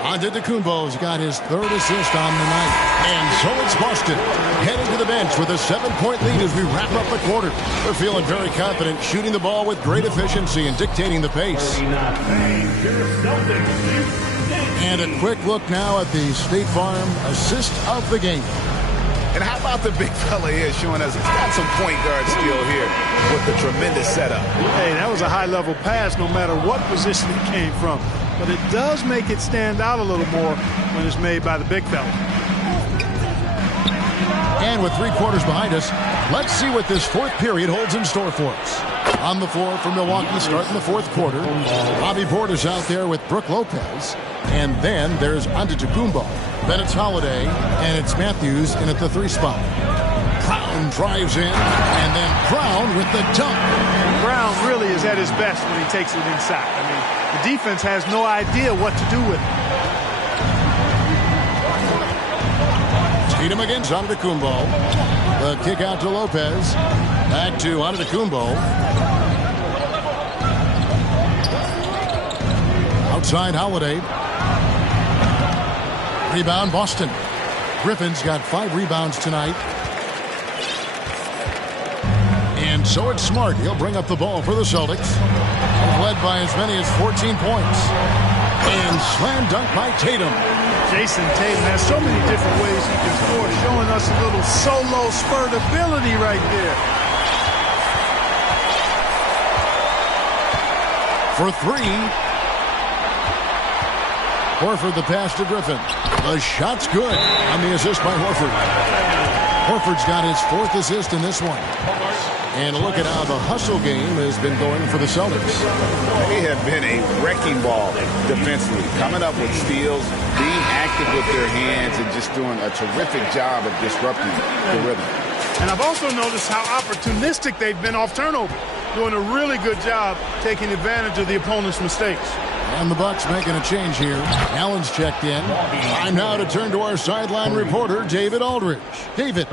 Antetokounmpo's got his third assist on the night. And so it's Boston, heading to the bench with a 7-point lead as we wrap up the quarter. They're feeling very confident, shooting the ball with great efficiency and dictating the pace. And a quick look now at the State Farm assist of the game. And how about the big fella here showing us he's got some point guard skill here with the tremendous setup. Hey, that was a high-level pass no matter what position it came from. But it does make it stand out a little more when it's made by the big fella. And with 3 quarters behind us, let's see what this fourth period holds in store for us. On the floor for Milwaukee starting the fourth quarter. Bobby Portis out there with Brook Lopez. And then there's Antetokounmpo. Then it's Holiday, and it's Matthews in at the 3 spot. Brown drives in, and then Brown with the dunk. Brown really is at his best when he takes it inside. I mean, the defense has no idea what to do with it. Tatum against Antetokounmpo. The kick out to Lopez. Back to Antetokounmpo. Outside Holiday. Rebound Boston. Griffin's got 5 rebounds tonight. And so it's Smart. He'll bring up the ball for the Celtics. He's led by as many as 14 points. And slam dunk by Tatum. Jason Tatum has so many different ways he can score, showing us a little solo spurt ability right there. For 3. Horford the pass to Griffin. The shot's good on the assist by Horford. Horford's got his 4th assist in this one. And look at how the hustle game has been going for the Celtics. They have been a wrecking ball defensively, coming up with steals, being active with their hands, and just doing a terrific job of disrupting the rhythm. And I've also noticed how opportunistic they've been off turnover, doing a really good job taking advantage of the opponent's mistakes. And the Bucks making a change here. Allen's checked in. Time now to turn to our sideline reporter, David Aldridge. David.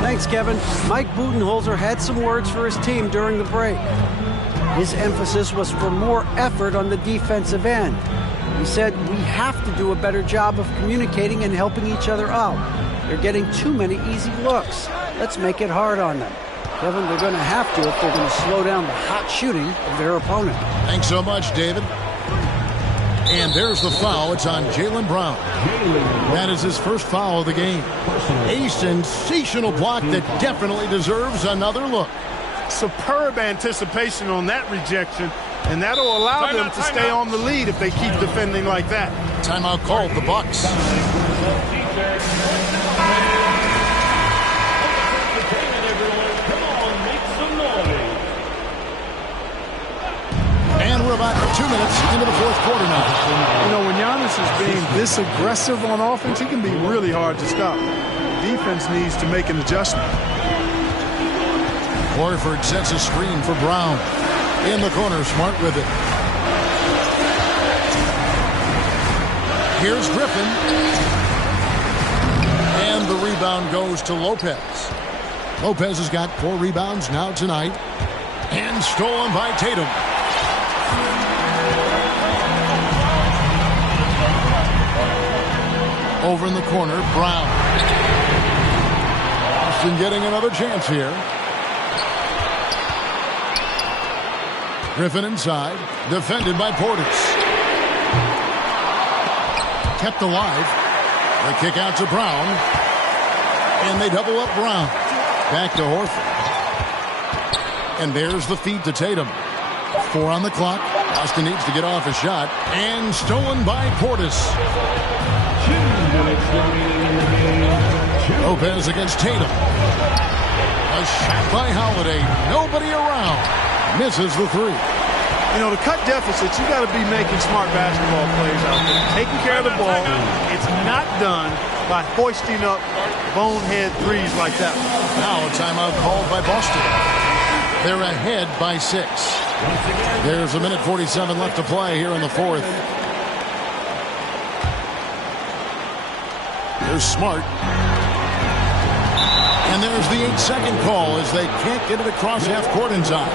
Thanks, Kevin. Mike Budenholzer had some words for his team during the break. His emphasis was for more effort on the defensive end. He said, we have to do a better job of communicating and helping each other out. They're getting too many easy looks. Let's make it hard on them. Kevin, they're going to have to if they're going to slow down the hot shooting of their opponent. Thanks so much, David. And there's the foul. It's on Jaylen Brown. That is his first foul of the game. A sensational block that definitely deserves another look. Superb anticipation on that rejection, and that'll allow them to stay on the lead if they keep defending like that. Timeout called, the Bucks. And we're about 2 minutes into the fourth quarter now. You know, when Giannis is being this aggressive on offense, he can be really hard to stop. Defense needs to make an adjustment. Horford sets a screen for Brown. In the corner, Smart with it. Here's Griffin. And the rebound goes to Lopez. Lopez has got 4 rebounds now tonight. And stolen by Tatum. Over in the corner, Brown. Boston getting another chance here. Griffin inside, defended by Portis. kept alive. The kick out to Brown. And they double up Brown. Back to Horford. And there's the feed to Tatum. 4 on the clock. Boston needs to get off a shot. And stolen by Portis. 2 minutes remaining in the game. Lopez against Tatum. A shot by Holiday. Nobody around. Misses the 3. You know, to cut deficits, you got to be making smart basketball plays out there. Taking care of the ball. It's not done by hoisting up bonehead threes like that. Now a timeout called by Boston. They're ahead by 6. There's a minute 47 left to play here in the 4th. Here's Smart. And there's the 8-second call as they can't get it across half court in time.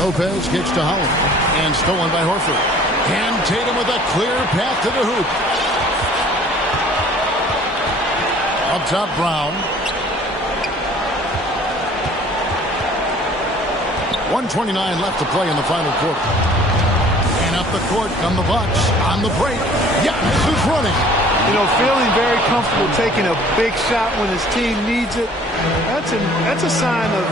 Lopez kicks to Holiday. And stolen by Horford. And Tatum with a clear path to the hoop. Up top, Brown. 1:29 left to play in the final quarter. And up the court come the Bucks on the break. Giannis is running. You know, feeling very comfortable taking a big shot when his team needs it. That's a sign of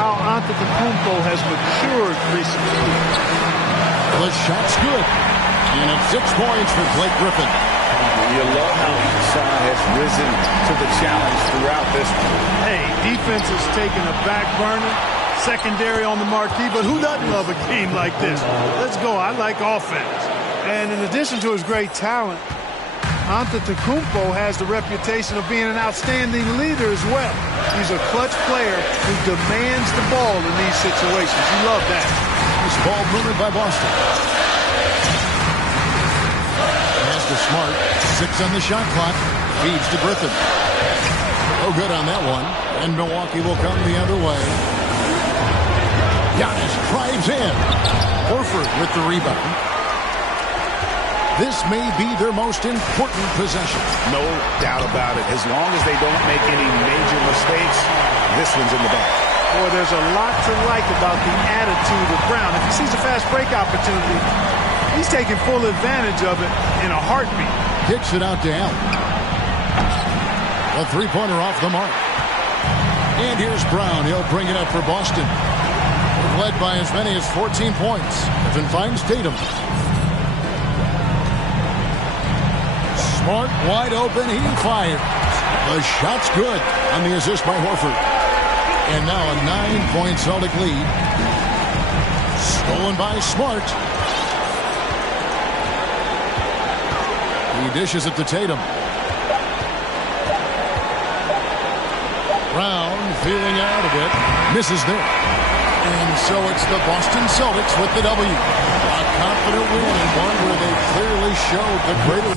how Antetokounmpo has matured recently. The shot's good. And it's 6 points for Blake Griffin. You love how each side has risen to the challenge throughout this one. Hey, defense is taking a back burner. Secondary on the marquee, but who doesn't love a game like this? Let's go. I like offense. And in addition to his great talent, Antetokounmpo has the reputation of being an outstanding leader as well. He's a clutch player who demands the ball in these situations. You love that. This ball moved by Boston. Pass to Smart. 6 on the shot clock. Feeds to Griffin. No good on that one. And Milwaukee will come the other way. Giannis drives in. Horford with the rebound. This may be their most important possession. No doubt about it. As long as they don't make any major mistakes, this one's in the bag. Boy, there's a lot to like about the attitude of Brown. If he sees a fast break opportunity, he's taking full advantage of it in a heartbeat. Kicks it out to Allen. A three-pointer off the mark. And here's Brown. He'll bring it up for Boston. Led by as many as 14 points. Griffin finds Tatum. Smart, wide open, he fires. The shot's good on the assist by Horford. And now a 9-point Celtic lead. Stolen by Smart. He dishes it to Tatum. Brown feeling out of it. Misses there. And so it's the Boston Celtics with the W. A confident win and one where they clearly showed the greater